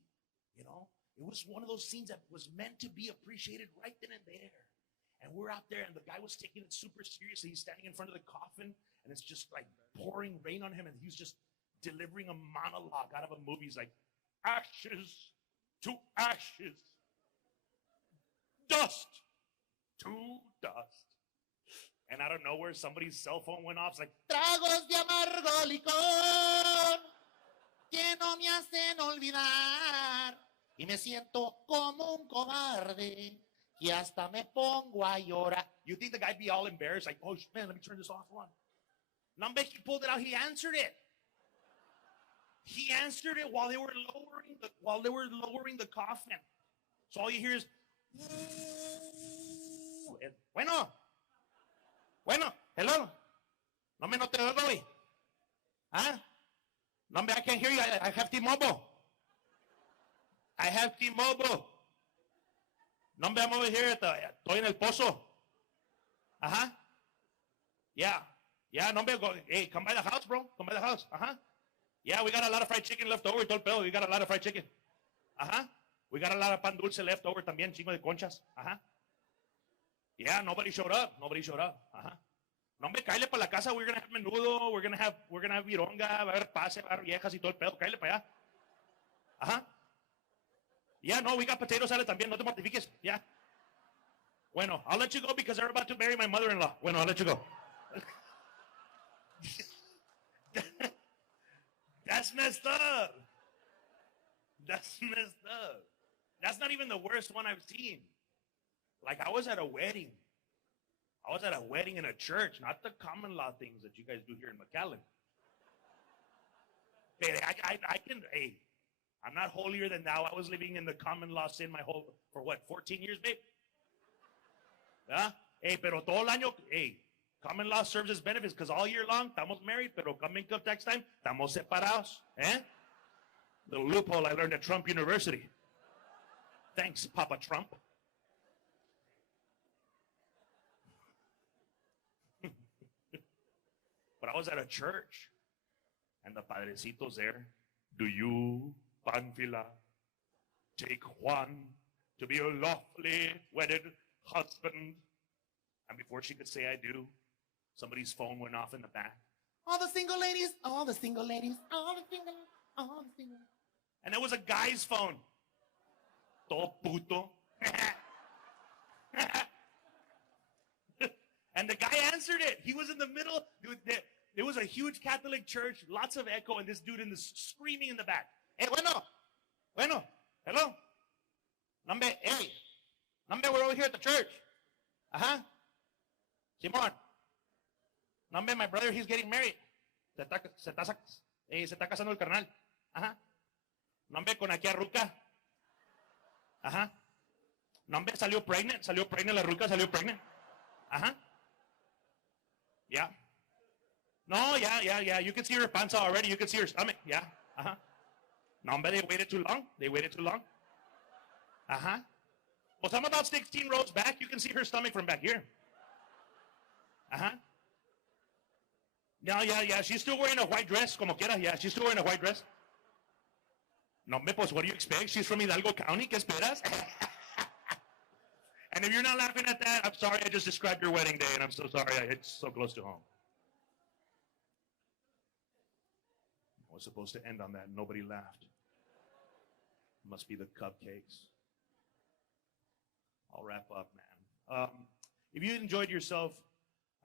you know? It was one of those scenes that was meant to be appreciated right then and there. And we're out there, and the guy was taking it super seriously. He's standing in front of the coffin, and it's just, like, pouring rain on him, and he's just delivering a monologue out of a movie. He's like, ashes to ashes, dust to dust. And out of nowhere, somebody's cell phone went off. It's like, Tragos de amargo licor que no me hacen olvidar y me siento como un cobarde que hasta me pongo a llorar. you think the guy'd be all embarrassed? Like, oh, man, let me turn this off. Hold on. Number, he pulled it out. He answered it. He answered it while they were lowering the coffin. So all you hear is, bueno, hello. No me no te oigo, güey. Huh? No, I can't hear you. I have T-Mobile. I have T-Mobile. No, I'm over here. Estoy en el pozo. Uh-huh. Yeah. Yeah, no, hey, come by the house, bro. Come by the house. Uh-huh. Yeah, we got a lot of fried chicken left over. Todo el pedo. We got a lot of fried chicken. Uh-huh. We got a lot of pan dulce left over también. Chingo de conchas. Uh-huh. Yeah, nobody showed up. Uh-huh. No, hombre, cállate para la casa. We're gonna have menudo. We're gonna have vironga. Va a haber pase, va a haber viejas y todo el pedo. Cállate para allá. Uh-huh. Yeah, no, we got potato salad también. No te mortifiques. Yeah. Bueno, I'll let you go because they're about to marry my mother-in-law. Bueno, I'll let you go. That's messed up. That's messed up. That's not even the worst one I've seen. Like, I was at a wedding. I was at a wedding in a church, not the common law things that you guys do here in McAllen. I can, hey, I'm not holier than thou. I was living in the common law sin for what, 14 years, babe? ¿Verdad? Hey, pero todo el año, hey, common law serves as benefits because all year long, estamos married, pero come income tax time, estamos separados. Eh? Little loophole I learned at Trump University. Thanks, Papa Trump. But I was at a church, and the padrecito's there. Do you, Panfila, take Juan to be your lawfully wedded husband? And before she could say I do, somebody's phone went off in the back. All the single ladies, all the single ladies, all the single, all the single. And it was a guy's phone. Todo puto. And the guy answered it. He was in the middle. There was a huge Catholic church, lots of echo, and this dude screaming in the back. Hey, bueno, hello. Number, hey, number, we're over here at the church. Uh-huh. Simón. Number, my brother, he's getting married. Se está casando el carnal. Ajá. Nombre con aquí a ruca. Ajá. Nombre salió pregnant la ruca, salió pregnant. Ajá. Yeah. No, yeah. You can see her panza already. You can see her stomach. Yeah. Uh-huh. Nombre, they waited too long. Uh-huh. Well, I'm about 16 rows back. You can see her stomach from back here. Uh-huh. Yeah. She's still wearing a white dress, como quiera. Yeah, she's still wearing a white dress. No, pues what do you expect? She's from Hidalgo County. ¿Qué esperas? And if you're not laughing at that, I'm sorry. I just described your wedding day, and I'm so sorry. It's so close to home. I was supposed to end on that. Nobody laughed. Must be the cupcakes. I'll wrap up, man. If you enjoyed yourself,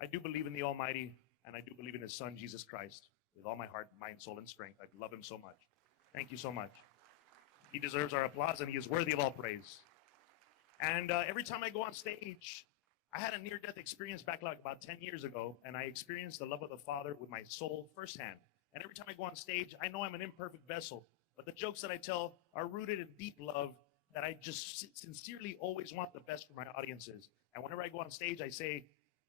I do believe in the Almighty, and I do believe in His Son, Jesus Christ, with all my heart, mind, soul, and strength. I love Him so much. Thank you so much. He deserves our applause, and He is worthy of all praise. And every time I go on stage, I had a near-death experience back like about 10 years ago, and I experienced the love of the Father with my soul firsthand. And every time I go on stage, I know I'm an imperfect vessel, but the jokes that I tell are rooted in deep love that I just sincerely always want the best for my audiences. And whenever I go on stage, I say,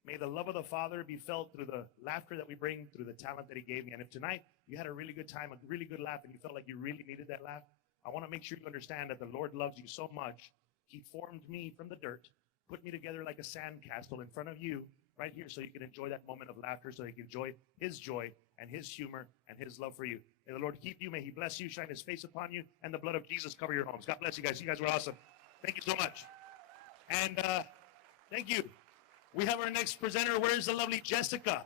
may the love of the Father be felt through the laughter that we bring, through the talent that He gave me. And if tonight you had a really good time, a really good laugh, and you felt like you really needed that laugh, I want to make sure you understand that the Lord loves you so much. He formed me from the dirt, put me together like a sandcastle in front of you right here so you can enjoy that moment of laughter, so you can enjoy His joy and His humor and His love for you. May the Lord keep you. May He bless you, shine His face upon you, and the blood of Jesus cover your homes. God bless you guys. You guys were awesome. Thank you so much. And thank you. We have our next presenter. Where's the lovely Jessica?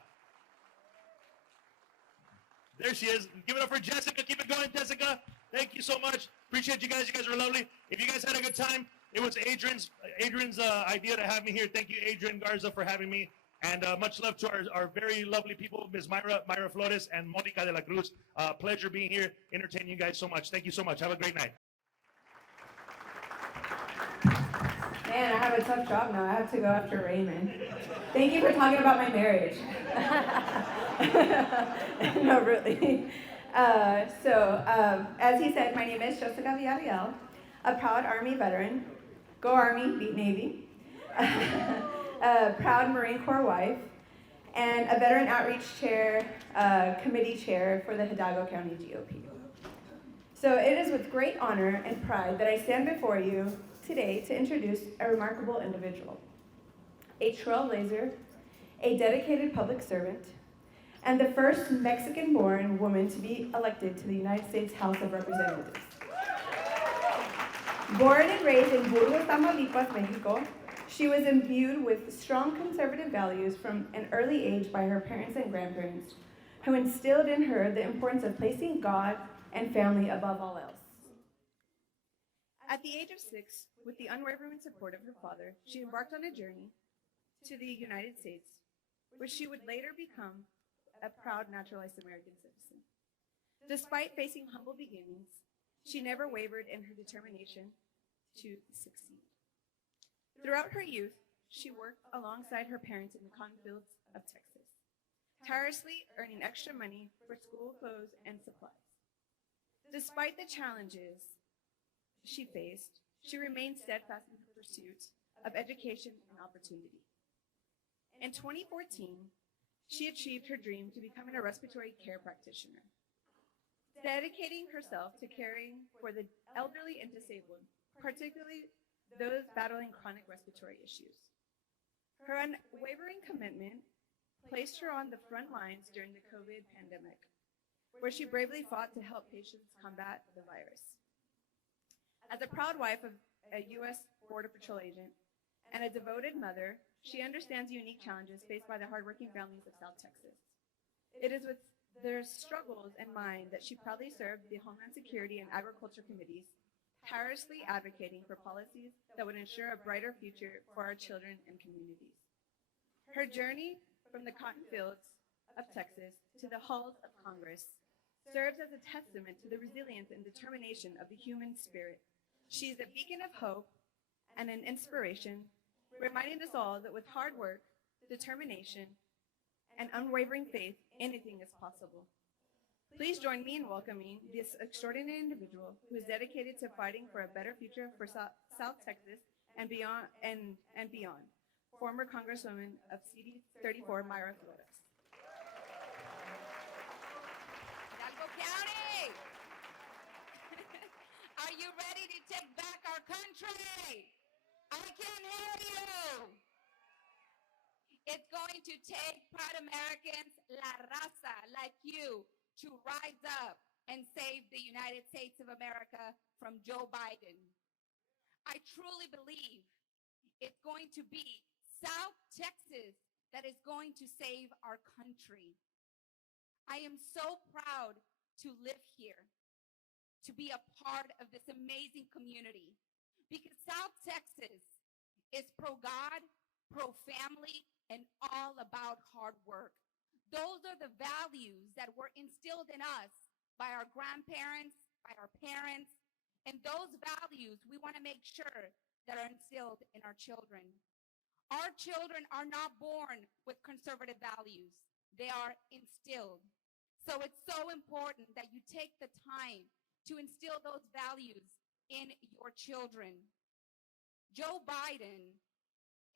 There she is. Give it up for Jessica. Keep it going, Jessica. Thank you so much. Appreciate you guys. You guys were lovely. If you guys had a good time, it was Adrian's idea to have me here. Thank you, Adrian Garza, for having me. And much love to our very lovely people, Ms. Myra Flores and Monica de la Cruz. Pleasure being here, entertaining you guys so much. Thank you so much. Have a great night. Man, I have a tough job now. I have to go after Raymond. Thank you for talking about my marriage. No, really. As he said, my name is Jessica Villarreal, a proud Army veteran. Go Army, beat Navy. A proud Marine Corps wife, and a veteran outreach chair, committee chair for the Hidalgo County GOP. So it is with great honor and pride that I stand before you today to introduce a remarkable individual, a trailblazer, a dedicated public servant, and the first Mexican-born woman to be elected to the United States House of Representatives. Born and raised in Burgos, Tamaulipas, Mexico, she was imbued with strong conservative values from an early age by her parents and grandparents, who instilled in her the importance of placing God and family above all else. At the age of 6, with the unwavering support of her father, she embarked on a journey to the United States, where she would later become a proud naturalized American citizen. Despite facing humble beginnings, she never wavered in her determination to succeed. Throughout her youth, she worked alongside her parents in the cotton fields of Texas, tirelessly earning extra money for school clothes and supplies. Despite the challenges she faced, she remained steadfast in her pursuit of education and opportunity. In 2014, she achieved her dream to becoming a respiratory care practitioner, dedicating herself to caring for the elderly and disabled, particularly those battling chronic respiratory issues. Her unwavering commitment placed her on the front lines during the COVID pandemic, where she bravely fought to help patients combat the virus. As a proud wife of a U.S. Border Patrol agent and a devoted mother, she understands the unique challenges faced by the hardworking families of South Texas. It is with their struggles in mind that she proudly served the Homeland Security and Agriculture Committees, tirelessly advocating for policies that would ensure a brighter future for our children and communities. Her journey from the cotton fields of Texas to the halls of Congress serves as a testament to the resilience and determination of the human spirit. She is a beacon of hope and an inspiration, reminding us all that with hard work, determination, and unwavering faith, anything is possible. Please join me in welcoming this extraordinary individual who is dedicated to fighting for a better future for South Texas and beyond. Former Congresswoman of CD 34, Myra Flores. Hidalgo County! Are you ready to take back our country? I can hear you. It's going to take proud Americans, la raza, like you, to rise up and save the United States of America from Joe Biden. I truly believe it's going to be South Texas that is going to save our country. I am so proud to live here, to be a part of this amazing community, because South Texas is pro-God, pro-family, and all about hard work. Those are the values that were instilled in us by our grandparents, by our parents, and those values we want to make sure that are instilled in our children. Our children are not born with conservative values. They are instilled. So it's so important that you take the time to instill those values in your children. Joe Biden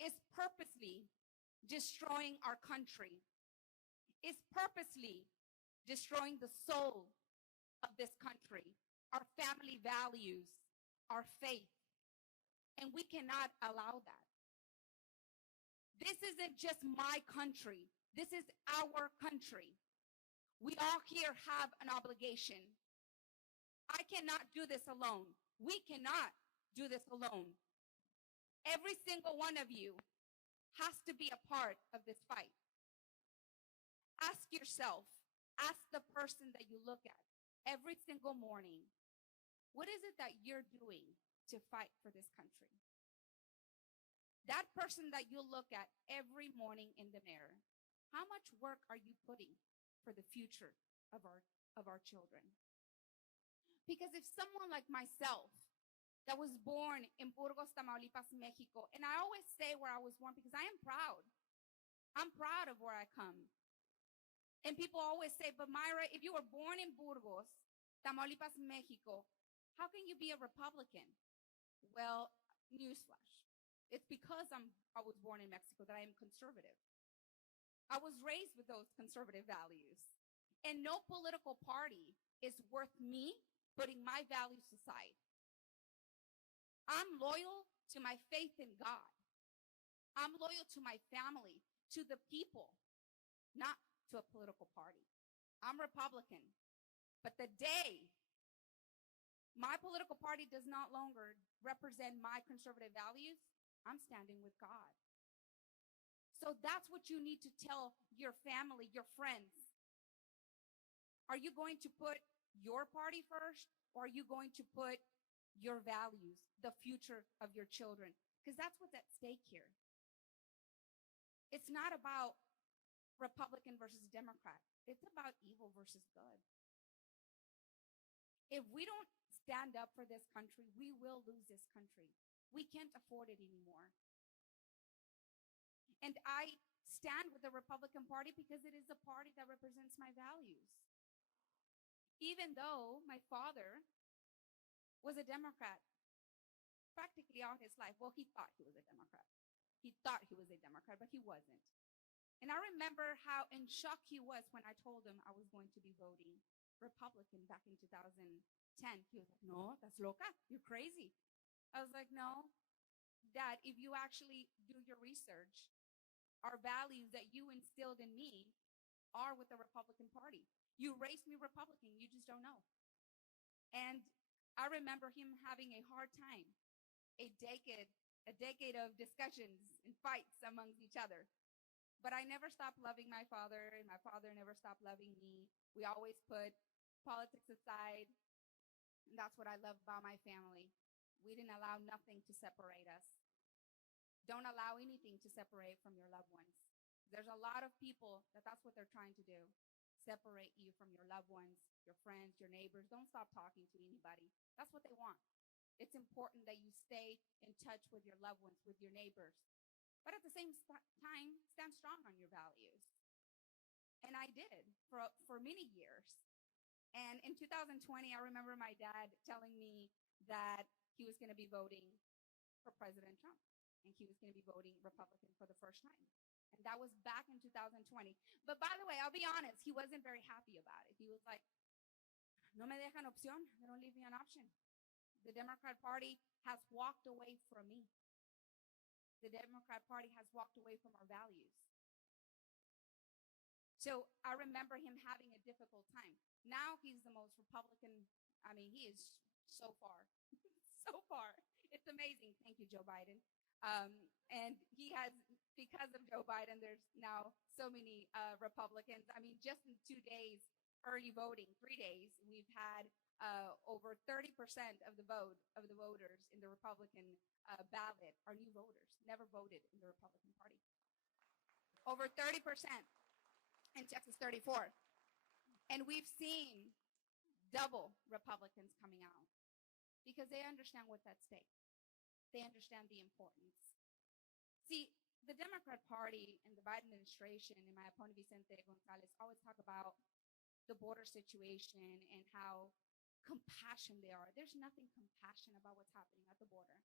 is purposely destroying our country, is purposely destroying the soul of this country, our family values, our faith, and we cannot allow that. This isn't just my country. This is our country. We all here have an obligation. I cannot do this alone. We cannot do this alone. Every single one of you has to be a part of this fight. Ask yourself, ask the person that you look at every single morning, what is it that you're doing to fight for this country? That person that you look at every morning in the mirror, how much work are you putting for the future of our children? Because if someone like myself that was born in Burgos, Tamaulipas, Mexico, and I always say where I was born because I am proud. I'm proud of where I come. And people always say, but Myra, if you were born in Burgos, Tamaulipas, Mexico, how can you be a Republican? Well, newsflash. It's because I was born in Mexico that I am conservative. I was raised with those conservative values. And no political party is worth me putting my values aside. I'm loyal to my faith in God. I'm loyal to my family, to the people, not to a political party. I'm Republican. But the day my political party does not longer represent my conservative values, I'm standing with God. So that's what you need to tell your family, your friends. Are you going to put your party first, or are you going to put your values, the future of your children? Because that's what's at stake here. It's not about Republican versus Democrat. It's about evil versus good. If we don't stand up for this country, we will lose this country. We can't afford it anymore. And I stand with the Republican Party because it is a party that represents my values. even though my father was a Democrat practically all his life. Well, he thought he was a Democrat. He thought he was a Democrat, but he wasn't. And I remember how in shock he was when I told him I was going to be voting Republican back in 2010. He was like, no, that's loca. You're crazy. I was like, no, Dad, if you actually do your research, our values that you instilled in me are with the Republican Party. You raised me Republican, you just don't know. And I remember him having a hard time, a decade of discussions and fights amongst each other. But I never stopped loving my father, and my father never stopped loving me. We always put politics aside, and that's what I love about my family. We didn't allow nothing to separate us. Don't allow anything to separate from your loved ones. There's a lot of people that's what they're trying to do. Separate you from your loved ones, your friends, your neighbors. Don't stop talking to anybody. That's what they want. It's important that you stay in touch with your loved ones, with your neighbors. But at the same time, stand strong on your values. And I did for many years. And in 2020, I remember my dad telling me that he was going to be voting for President Trump. And he was going to be voting Republican for the first time. And that was back in 2020. But by the way, I'll be honest, he wasn't very happy about it. He was like, no me dejan opción. They don't leave me an option. The Democrat Party has walked away from me. The Democrat Party has walked away from our values. So I remember him having a difficult time. Now he's the most Republican. I mean, he is so far, so far. It's amazing. Thank you, Joe Biden. And he has, because of Joe Biden, there's now so many Republicans. I mean, just in 2 days, early voting, 3 days, we've had over 30% of the voters in the Republican ballot are new voters, never voted in the Republican Party. Over 30%. In Texas, 34. And we've seen double Republicans coming out because they understand what's at stake. They understand the importance. See, the Democrat Party and the Biden administration and my opponent Vicente Gonzalez always talk about the border situation and how compassionate they are. There's nothing compassionate about what's happening at the border.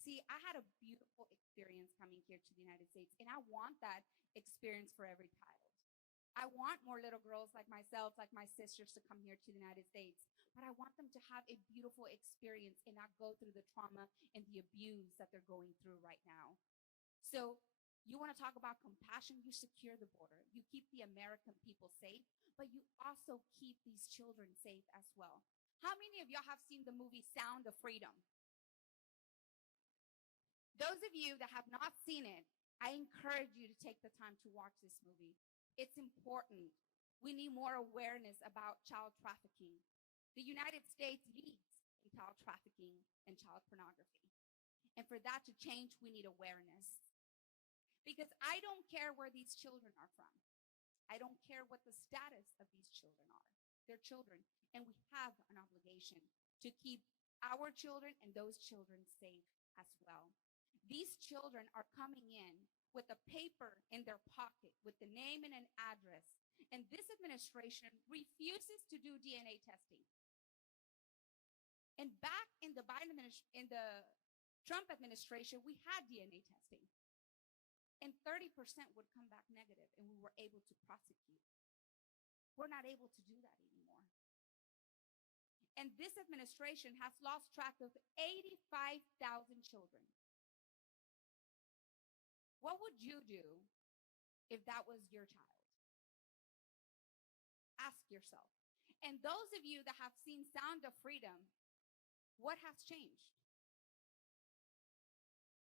See, I had a beautiful experience coming here to the United States, and I want that experience for every child. I want more little girls like myself, like my sisters, to come here to the United States, but I want them to have a beautiful experience and not go through the trauma and the abuse that they're going through right now. So you want to talk about compassion, you secure the border. You keep the American people safe, but you also keep these children safe as well. How many of y'all have seen the movie Sound of Freedom? Those of you that have not seen it, I encourage you to take the time to watch this movie. It's important. We need more awareness about child trafficking. The United States leads in child trafficking and child pornography. And for that to change, we need awareness. Because I don't care where these children are from. I don't care what the status of these children are. They're children, and we have an obligation to keep our children and those children safe as well. These children are coming in with a paper in their pocket with the name and an address. And this administration refuses to do DNA testing. And back in the Trump administration, we had DNA testing. And 30% would come back negative, and we were able to prosecute. We're not able to do that anymore. And this administration has lost track of 85,000 children. What would you do if that was your child? Ask yourself. And those of you that have seen Sound of Freedom, what has changed?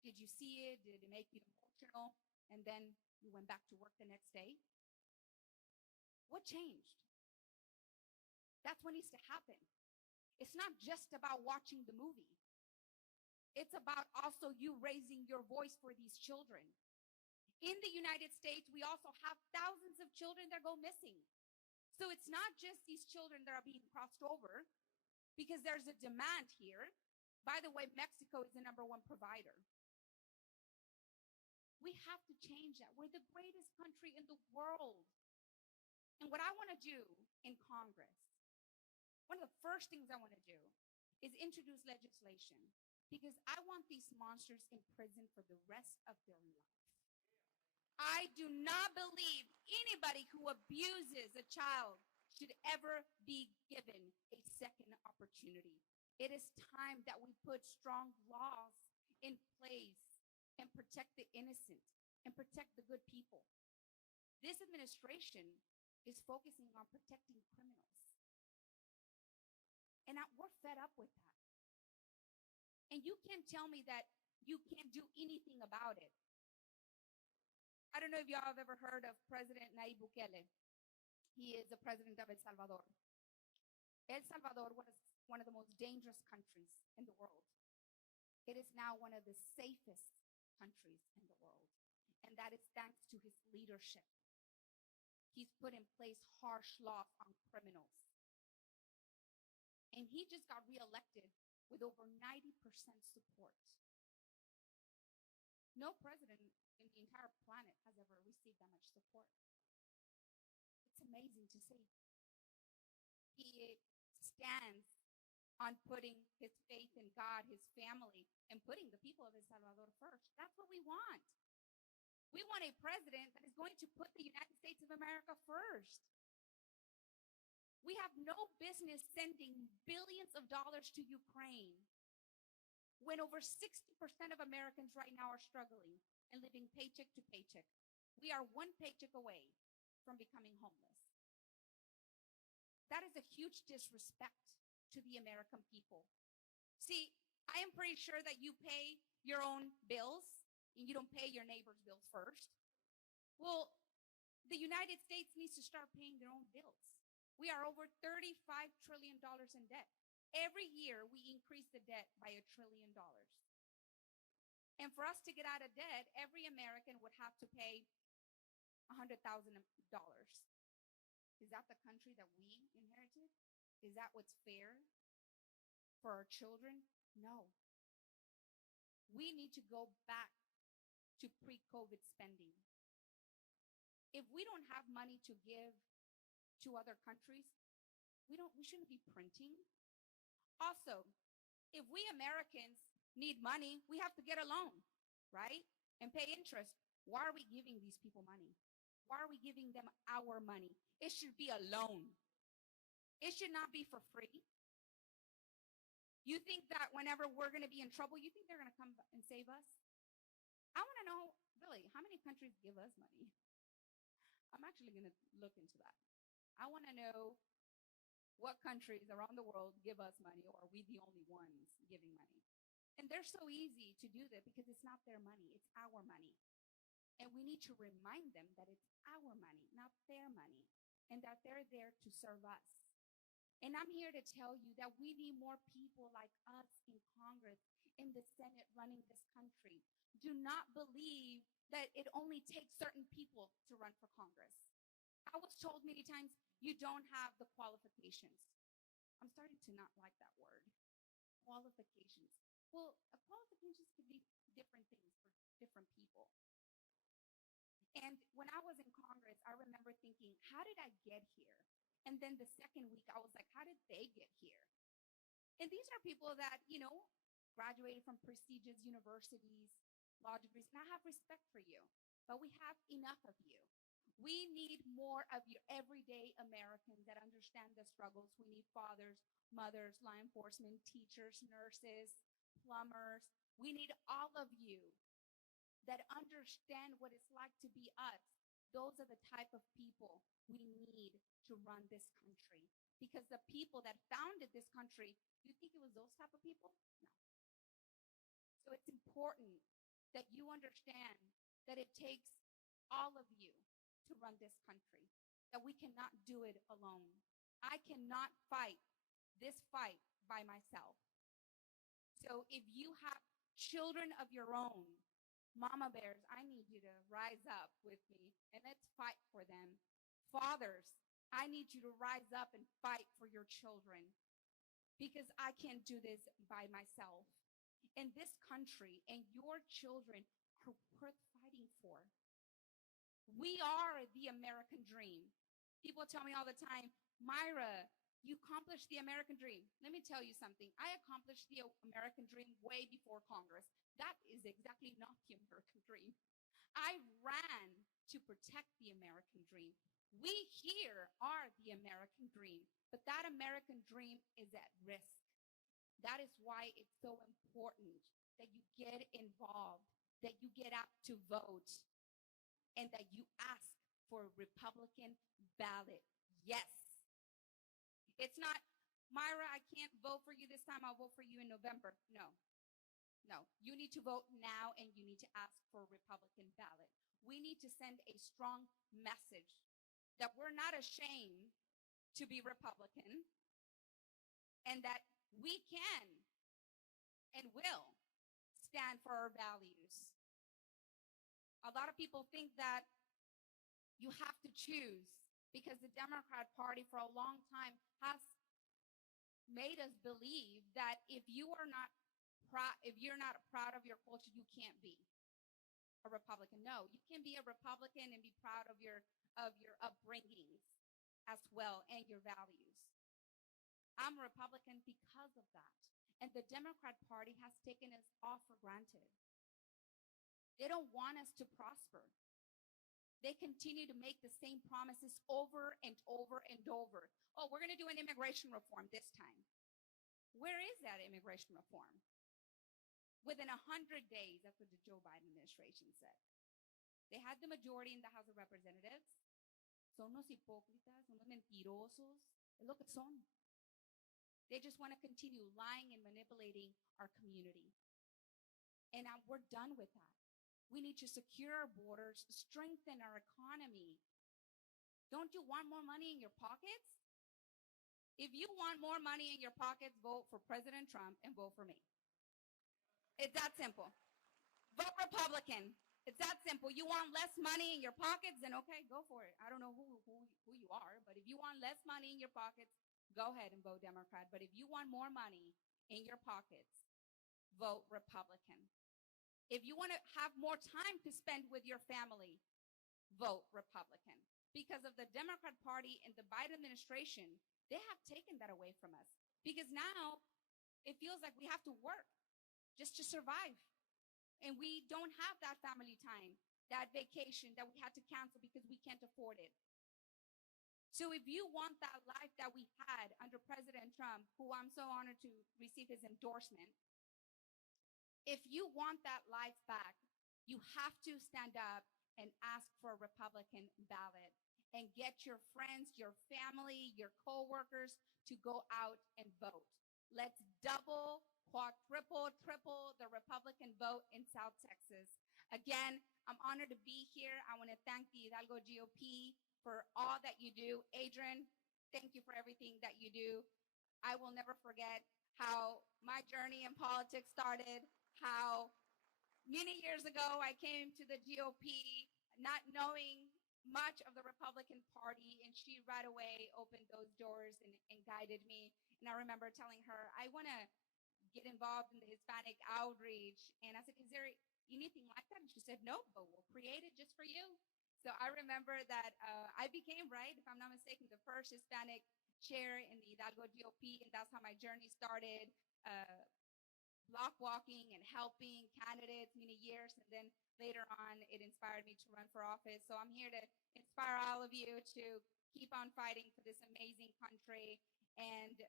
Did you see it? Did it make you emotional? And then you went back to work the next day? What changed? That's what needs to happen. It's not just about watching the movie. It's about also you raising your voice for these children. In the United States, we also have thousands of children that go missing. So it's not just these children that are being crossed over, because there's a demand here. By the way, Mexico is the #1 provider. We have to change that. We're the greatest country in the world. And what I want to do in Congress one of the first things I want to do is introduce legislation because I want these monsters in prison for the rest of their life. I do not believe anybody who abuses a child should ever be given a second opportunity. It is time that we put strong laws in place and protect the innocent and protect the good people. This administration is focusing on protecting criminals. And we're fed up with that. And you can't tell me that you can't do anything about it. I don't know if y'all have ever heard of President Nayib Bukele. He is the president of El Salvador. El Salvador was one of the most dangerous countries in the world. It is now one of the safest countries in the world. And that is thanks to his leadership. He's put in place harsh laws on criminals. And he just got reelected with over 90% support. No president in the entire planet has ever received that much support. It's amazing to see. He stands on putting his faith in God, his family, and putting the people of El Salvador first. That's what we want. We want a president that is going to put the United States of America first. We have no business sending billions of dollars to Ukraine when over 60% of Americans right now are struggling and living paycheck to paycheck. We are one paycheck away from becoming homeless. That is a huge disrespect to the American people. See, I am pretty sure that you pay your own bills and you don't pay your neighbor's bills first. Well, the United States needs to start paying their own bills. We are over $35 trillion in debt. Every year, we increase the debt by $1 trillion. And for us to get out of debt, every American would have to pay $100,000. Is that the country that we inherited? Is that what's fair for our children? No. We need to go back to pre-COVID spending. If we don't have money to give to other countries, we shouldn't be printing. Also, if we Americans need money, we have to get a loan, right? And pay interest. Why are we giving these people money? Why are we giving them our money? It should be a loan. It should not be for free. You think that whenever we're going to be in trouble, you think they're going to come and save us? I want to know, really, how many countries give us money? I'm actually going to look into that. I want to know what countries around the world give us money, or are we the only ones giving money? And they're so easy to do that because it's not their money, it's our money. And we need to remind them that it's our money, not their money, and that they're there to serve us. And I'm here to tell you that we need more people like us in Congress, in the Senate, running this country. Do not believe that it only takes certain people to run for Congress. I was told many times, you don't have the qualifications. I'm starting to not like that word, qualifications. Well, qualifications could be different things for different people. And when I was in Congress, I remember thinking, how did I get here? And then the second week, I was like, how did they get here? And these are people that, graduated from prestigious universities, law degrees, and I have respect for you, but we have enough of you. We need more of your everyday Americans that understand the struggles. We need fathers, mothers, law enforcement, teachers, nurses, plumbers. We need all of you that understand what it's like to be us. Those are the type of people we need to run this country. Because the people that founded this country, you think it was those type of people? No. So it's important that you understand that it takes all of you to run this country, that we cannot do it alone. I cannot fight this fight by myself. So if you have children of your own, mama bears, I need you to rise up with me and let's fight for them. Fathers, I need you to rise up and fight for your children because I can't do this by myself. And this country and your children are worth fighting for. We are the American dream. People tell me all the time, Myra, You accomplished the American dream. Let me tell you something. I accomplished the American dream way before Congress. That is exactly not the American dream. I ran to protect the American dream. We here are the American dream, but that American dream is at risk. That is why it's so important that you get involved, that you get out to vote, and that you ask for a Republican ballot. Yes. It's not, Myra, I can't vote for you this time. I'll vote for you in November. No. No. You need to vote now, and you need to ask for a Republican ballot. We need to send a strong message that we're not ashamed to be Republican, and that we can and will stand for our values. A lot of people think that you have to choose, because the Democrat Party for a long time has made us believe that if you're not proud of your culture, you can't be a Republican. No, you can be a Republican and be proud of your upbringings as well and your values. I'm a Republican because of that. And the Democrat Party has taken us all for granted. They don't want us to prosper. They continue to make the same promises over and over and over. Oh, we're going to do an immigration reform this time. Where is that immigration reform? Within 100 days, that's what the Joe Biden administration said. They had the majority in the House of Representatives. Son unos hipócritas, unos mentirosos. Es lo que son. They just want to continue lying and manipulating our community. And we're done with that. We need to secure our borders, strengthen our economy. Don't you want more money in your pockets? If you want more money in your pockets, vote for President Trump and vote for me. It's that simple. Vote Republican. It's that simple. You want less money in your pockets, then okay, go for it. I don't know who you are, but if you want less money in your pockets, go ahead and vote Democrat. But if you want more money in your pockets, vote Republican. If you want to have more time to spend with your family, vote Republican. Because of the Democrat Party and the Biden administration, they have taken that away from us. Because now it feels like we have to work just to survive. And we don't have that family time, that vacation that we had to cancel because we can't afford it. So if you want that life that we had under President Trump, who I'm so honored to receive his endorsement, if you want that life back, you have to stand up and ask for a Republican ballot and get your friends, your family, your coworkers to go out and vote. Let's double, quadruple, triple the Republican vote in South Texas. Again, I'm honored to be here. I want to thank the Hidalgo GOP for all that you do. Adrian, thank you for everything that you do. I will never forget how my journey in politics started, how many years ago I came to the GOP not knowing much of the Republican Party, and she right away opened those doors and guided me. And I remember telling her, I want to get involved in the Hispanic outreach. And I said, is there anything like that? And she said, no, but we'll create it just for you. So I remember that I became, right, if I'm not mistaken, the first Hispanic chair in the Hidalgo GOP, and that's how my journey started. Block walking and helping candidates many years, and then later on it inspired me to run for office. So I'm here to inspire all of you to keep on fighting for this amazing country and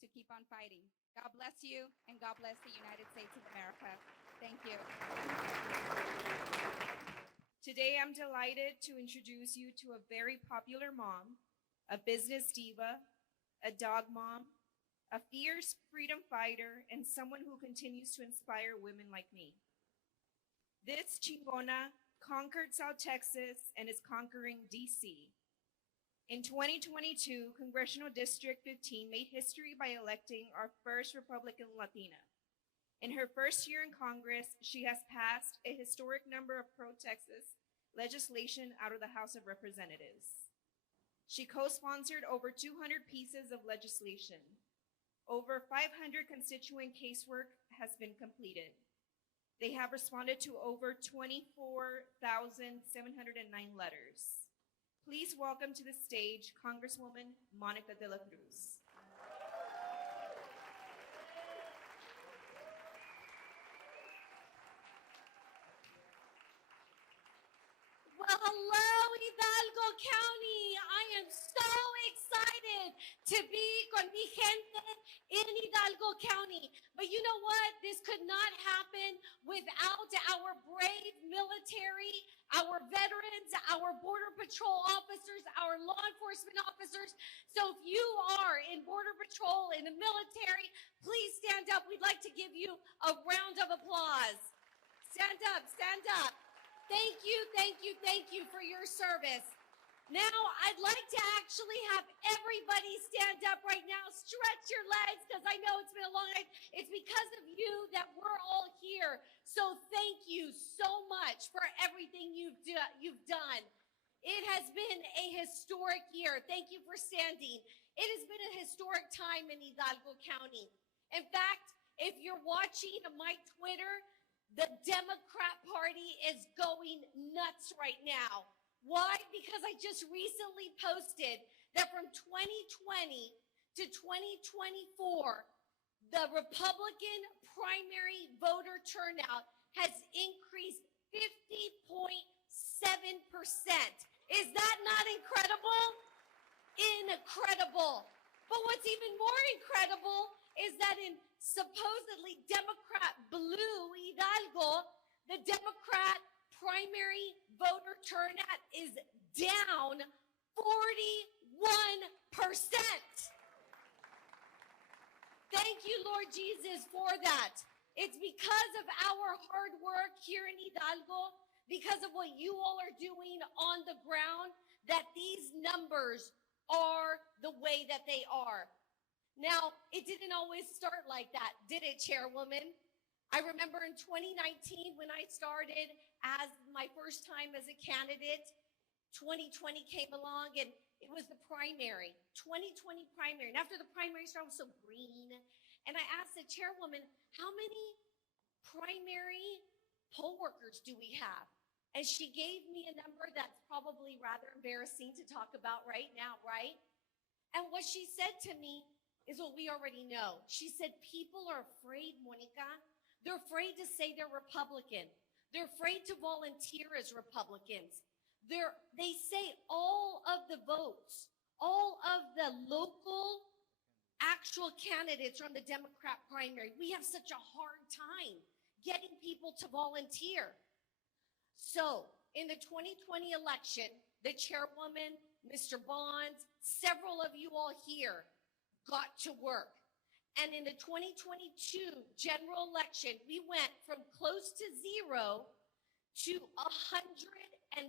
to keep on fighting. God bless you, and God bless the United States of America. Thank you. Today I'm delighted to introduce you to a very popular mom, a business diva, a dog mom, a fierce freedom fighter, and someone who continues to inspire women like me. This chingona conquered South Texas and is conquering DC. In 2022, Congressional District 15 made history by electing our first Republican Latina. In her first year in Congress, she has passed a historic number of pro-Texas legislation out of the House of Representatives. She co-sponsored over 200 pieces of legislation. Over 500 constituent casework has been completed. They have responded to over 24,709 letters. Please welcome to the stage Congresswoman Monica de la Cruz. to be con mi gente in Hidalgo County. But you know what? This could not happen without our brave military, our veterans, our Border Patrol officers, our law enforcement officers. So if you are in Border Patrol, in the military, please stand up. We'd like to give you a round of applause. Stand up, stand up. Thank you, thank you, thank you for your service. Now, I'd like to actually have everybody stand up right now. Stretch your legs, because I know it's been a long night. It's because of you that we're all here. So thank you so much for everything you've done. It has been a historic year. Thank you for standing. It has been a historic time in Hidalgo County. In fact, if you're watching my Twitter, the Democrat Party is going nuts right now. Why? Because I just recently posted that from 2020 to 2024, the Republican primary voter turnout has increased 50.7%. Is that not incredible? Incredible. But what's even more incredible is that in supposedly Democrat blue Hidalgo, the Democrat primary voter turnout is down 41%. Thank you, Lord Jesus, for that. It's because of our hard work here in Hidalgo, because of what you all are doing on the ground, that these numbers are the way that they are. Now, it didn't always start like that, did it, Chairwoman? I remember in 2019 when I started as my first time as a candidate, 2020 came along and it was the primary, 2020 primary. And after the primary started, I was so green. And I asked the chairwoman, how many primary poll workers do we have? And she gave me a number that's probably rather embarrassing to talk about right now, right? And what she said to me is what we already know. She said, people are afraid, Monica. They're afraid to say they're Republican. They're afraid to volunteer as Republicans. They say all of the votes, all of the local actual candidates are on the Democrat primary. We have such a hard time getting people to volunteer. So in the 2020 election, the chairwoman, Mr. Bonds, several of you all here got to work. And in the 2022 general election, we went from close to zero to 160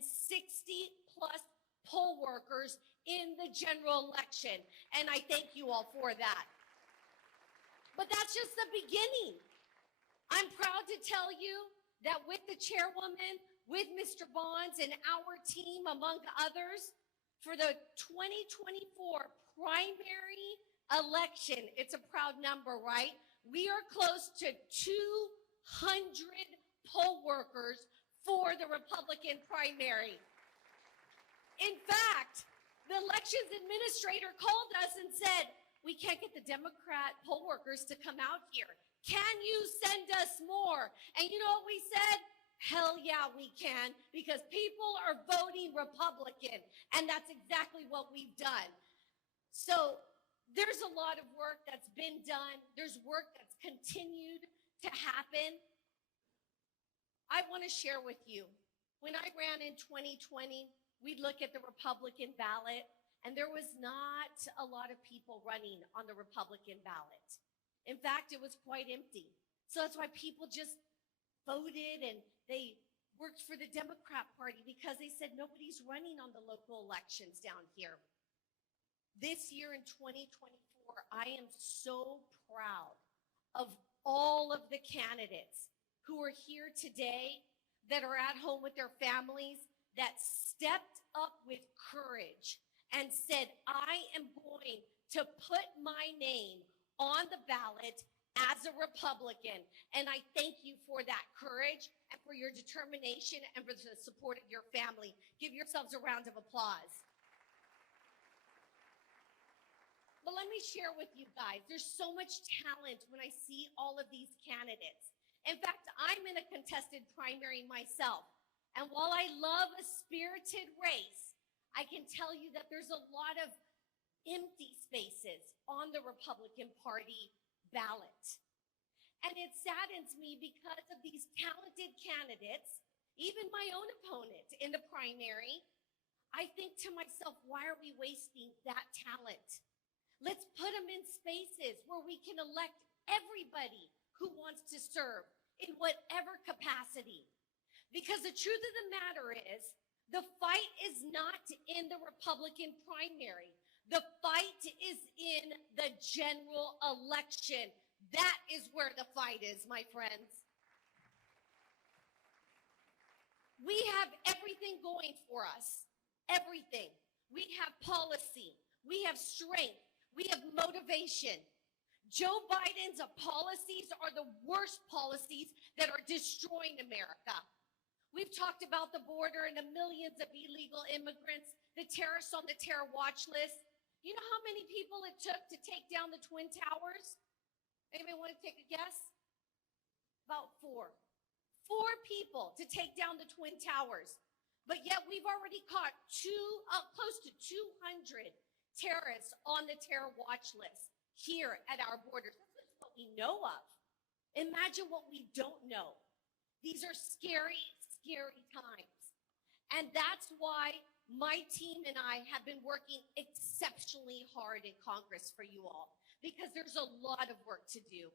plus poll workers in the general election. And I thank you all for that. But that's just the beginning. I'm proud to tell you that with the chairwoman, with Mr. Bonds and our team, among others, for the 2024 primary election, it's a proud number, right? We are close to 200 poll workers for the Republican primary. In fact, the elections administrator called us and said, we can't get the Democrat poll workers to come out here. Can you send us more? And you know what we said? Hell yeah, we can, because people are voting Republican, and that's exactly what we've done. So there's a lot of work that's been done. There's work that's continued to happen. I want to share with you, when I ran in 2020, we'd look at the Republican ballot, and there was not a lot of people running on the Republican ballot. In fact, it was quite empty. So that's why people just voted and they worked for the Democrat Party, because they said nobody's running on the local elections down here. This year in 2024, I am so proud of all of the candidates who are here today, that are at home with their families, that stepped up with courage and said, I am going to put my name on the ballot as a Republican. And I thank you for that courage and for your determination and for the support of your family. Give yourselves a round of applause. But let me share with you guys, there's so much talent when I see all of these candidates. In fact, I'm in a contested primary myself. And while I love a spirited race, I can tell you that there's a lot of empty spaces on the Republican Party ballot. And it saddens me because of these talented candidates, even my own opponent in the primary. I think to myself, why are we wasting that talent? Let's put them in spaces where we can elect everybody who wants to serve in whatever capacity. Because the truth of the matter is, the fight is not in the Republican primary. The fight is in the general election. That is where the fight is, my friends. We have everything going for us. Everything. We have policy. We have strength. We have motivation. Joe Biden's policies are the worst policies that are destroying America. We've talked about the border and the millions of illegal immigrants, the terrorists on the terror watch list. You know how many people it took to take down the Twin Towers? Anybody want to take a guess? About 4. 4 people to take down the Twin Towers. But yet we've already caught close to 200 terrorists on the terror watch list here at our borders. That's what we know of. Imagine what we don't know. These are scary, scary times. And that's why my team and I have been working exceptionally hard in Congress for you all, because there's a lot of work to do.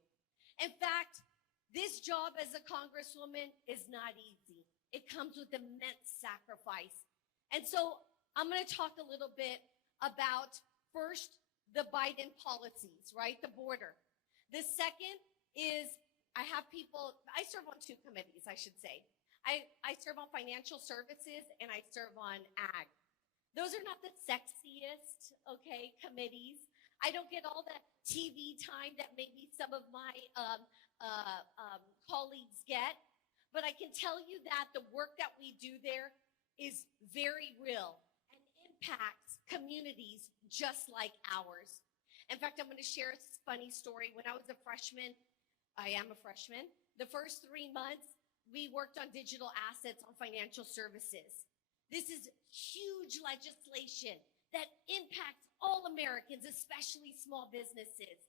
In fact, this job as a congresswoman is not easy. It comes with immense sacrifice. And so I'm going to talk a little bit about, first, the Biden policies, right? The border. The second is I serve on 2 committees, I should say. I serve on financial services and I serve on ag. Those are not the sexiest, okay, committees. I don't get all the TV time that maybe some of my colleagues get. But I can tell you that the work that we do there is very real and impacts communities just like ours. In fact, I'm going to share a funny story. When I was a freshman, I am a freshman, the first 3 months, we worked on digital assets on financial services. This is huge legislation that impacts all Americans, especially small businesses.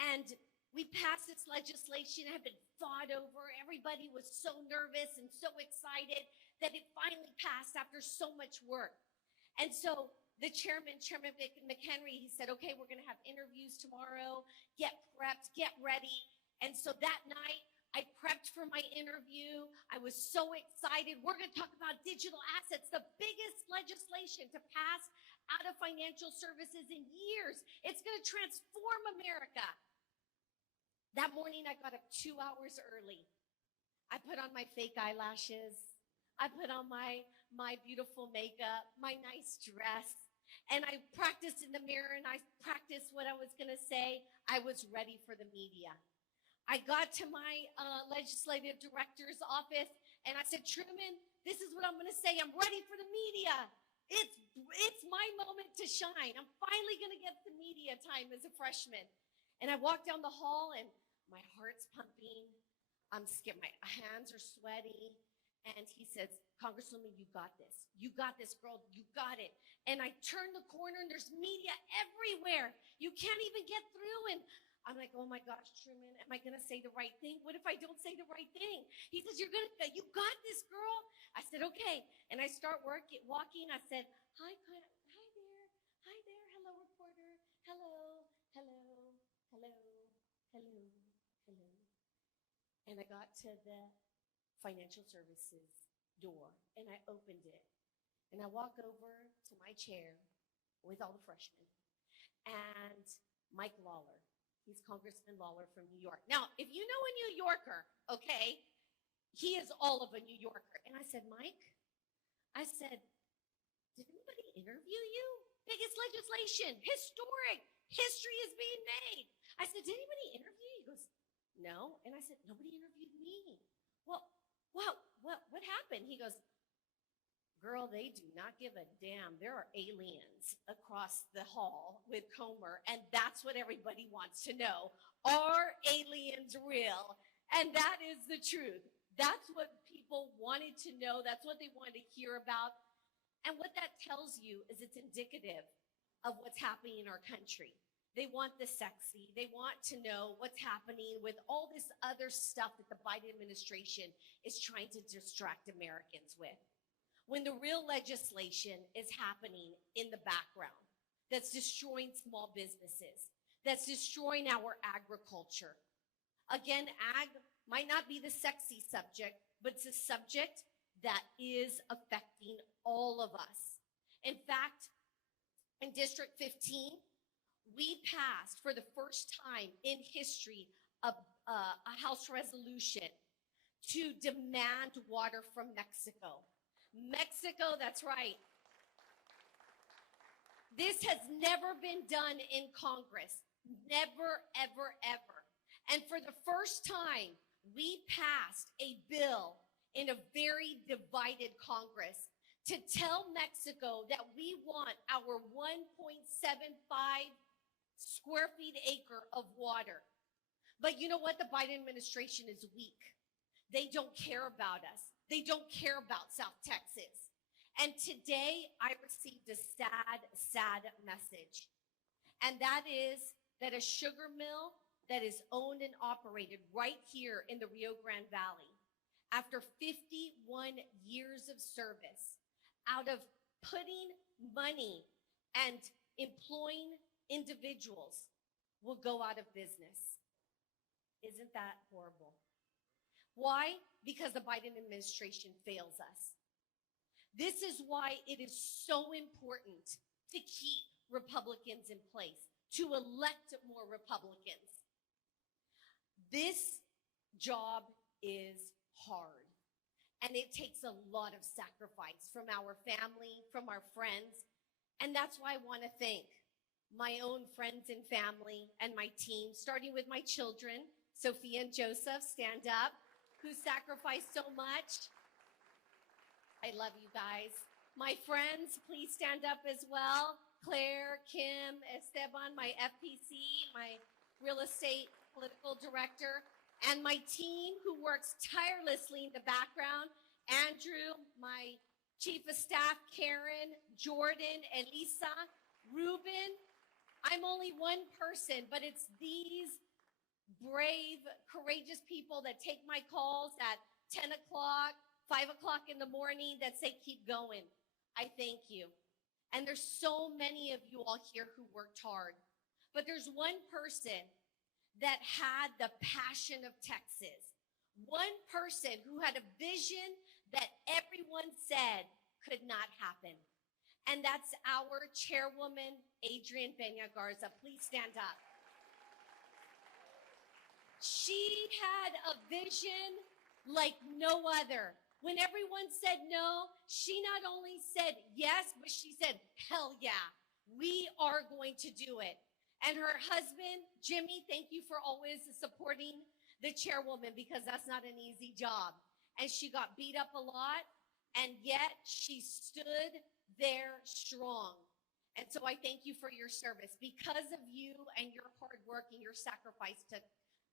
And we passed this legislation, it had been fought over. Everybody was so nervous and so excited that it finally passed after so much work. And so the Chairman McHenry, he said, okay, we're going to have interviews tomorrow. Get prepped, get ready. And so that night, I prepped for my interview. I was so excited. We're going to talk about digital assets, the biggest legislation to pass out of financial services in years. It's going to transform America. That morning, I got up 2 hours early. I put on my fake eyelashes. I put on my beautiful makeup, my nice dress, and I practiced in the mirror, and I practiced what I was going to say. I was ready for the media. I got to my legislative director's office, and I said, Truman, this is what I'm going to say. I'm ready for the media. It's my moment to shine. I'm finally going to get the media time as a freshman. And I walked down the hall, and my heart's pumping. I'm scared. My hands are sweaty. And he says, Congresswoman, you got this. You got this, girl. You got it. And I turn the corner, and there's media everywhere. You can't even get through. And I'm like, oh, my gosh, Truman, am I going to say the right thing? What if I don't say the right thing? He says, you got this, girl. I said, okay. And I start walking. I said, hi there. Hi there. Hello, reporter. Hello. Hello. Hello. Hello. Hello. And I got to the financial services door, and I opened it. And I walk over to my chair with all the freshmen. And Mike Lawler, he's Congressman Lawler from New York. Now, if you know a New Yorker, okay, he is all of a New Yorker. And I said, Mike, I said, did anybody interview you? Biggest legislation, historic, history is being made. I said, did anybody interview you? He goes, no. And I said, nobody interviewed me. Well, what happened? He goes, girl, they do not give a damn. There are aliens across the hall with Comer, and that's what everybody wants to know. Are aliens real? And that is the truth. That's what people wanted to know. That's what they wanted to hear about. And what that tells you is it's indicative of what's happening in our country. They want the sexy. They want to know what's happening with all this other stuff that the Biden administration is trying to distract Americans with. When the real legislation is happening in the background that's destroying small businesses, that's destroying our agriculture. Again, ag might not be the sexy subject, but it's a subject that is affecting all of us. In fact, in District 15, we passed for the first time in history a House resolution to demand water from Mexico. Mexico, that's right. This has never been done in Congress. Never, ever, ever. And for the first time, we passed a bill in a very divided Congress to tell Mexico that we want our 1.75 square feet acre of water. But you know what? The Biden administration is weak. They don't care about us. They don't care about South Texas. And today I received a sad, sad message. And that is that a sugar mill that is owned and operated right here in the Rio Grande Valley, after 51 years of service, out of putting money and employing individuals, will go out of business. Isn't that horrible? Why? Because the Biden administration fails us. This is why it is so important to keep Republicans in place, to elect more Republicans. This job is hard, and it takes a lot of sacrifice from our family, from our friends, and that's why I want to thank my own friends and family and my team, starting with my children, Sophia and Joseph, stand up, who sacrificed so much. I love you guys. My friends, please stand up as well. Claire, Kim, Esteban, my FPC, my real estate political director, and my team who works tirelessly in the background. Andrew, my chief of staff, Karen, Jordan, Elisa, Ruben. I'm only one person, but it's these brave, courageous people that take my calls at 10 o'clock, 5 o'clock in the morning that say, keep going. I thank you. And there's so many of you all here who worked hard. But there's one person that had the passion of Texas. One person who had a vision that everyone said could not happen. And that's our chairwoman, Adrian Peña Garza. Please stand up. She had a vision like no other. When everyone said no, she not only said yes, but she said, hell yeah, we are going to do it. And her husband, Jimmy, thank you for always supporting the chairwoman, because that's not an easy job. And she got beat up a lot, and yet she stood there strong. And so I thank you for your service. Because of you and your hard work and your sacrifice to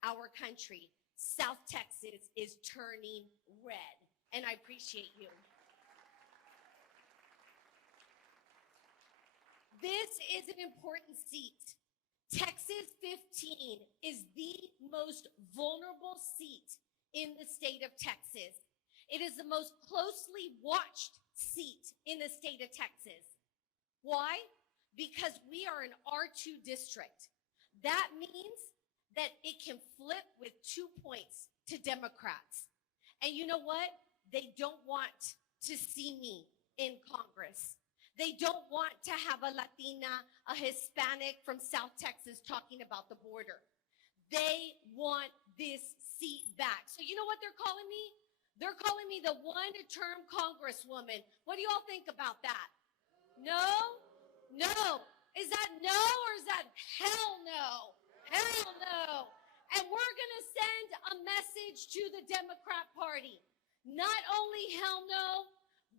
our country, South Texas is turning red. And I appreciate you. This is an important seat. Texas 15 is the most vulnerable seat in the state of Texas. It is the most closely watched seat in the state of Texas. Why? Because we are an R2 district. That means that it can flip with 2 points to Democrats. And you know what? They don't want to see me in Congress. They don't want to have a Latina, a Hispanic from South Texas talking about the border. They want this seat back. So you know what they're calling me? They're calling me the one-term Congresswoman. What do you all think about that? No? No. Is that no or is that hell no? Hell no. And we're going to send a message to the Democrat Party. Not only hell no,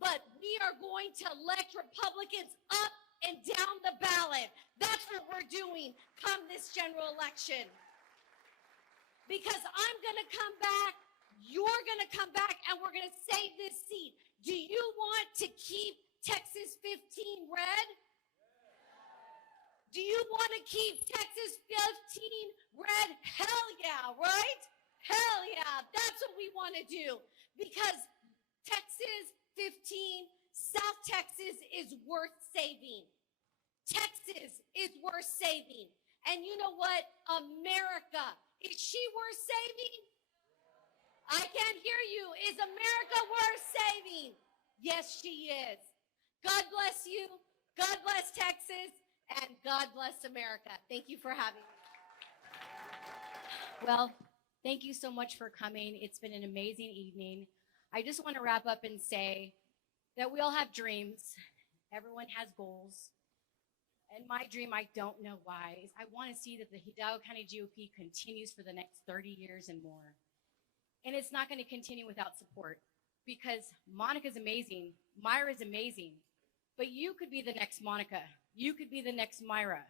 but we are going to elect Republicans up and down the ballot. That's what we're doing come this general election. Because I'm going to come back, you're going to come back, and we're going to save this seat. Do you want to keep Texas 15 red? You want to keep Texas 15 red? Hell yeah, right? Hell yeah. That's what we want to do because Texas 15, South Texas is worth saving. Texas is worth saving. And you know what? America, is she worth saving? I can't hear you. Is America worth saving? Yes, she is. God bless you. God bless Texas. And God bless America. Thank you for having me. Well, thank you so much for coming. It's been an amazing evening. I just want to wrap up and say that we all have dreams. Everyone has goals. And my dream, I don't know why, is I want to see that the Hidalgo County GOP continues for the next 30 years and more. And it's not going to continue without support because Monica's amazing. Myra's amazing. But you could be the next Monica. You could be the next Myra.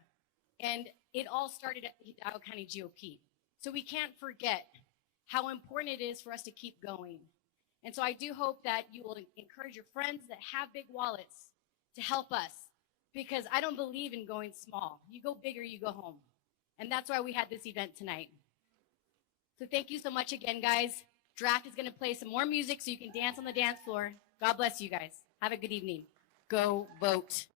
And it all started at the Hidalgo County GOP. So we can't forget how important it is for us to keep going. And so I do hope that you will encourage your friends that have big wallets to help us because I don't believe in going small. You go big or you go home. And that's why we had this event tonight. So thank you so much again, guys. Draft is going to play some more music so you can dance on the dance floor. God bless you guys. Have a good evening. Go vote.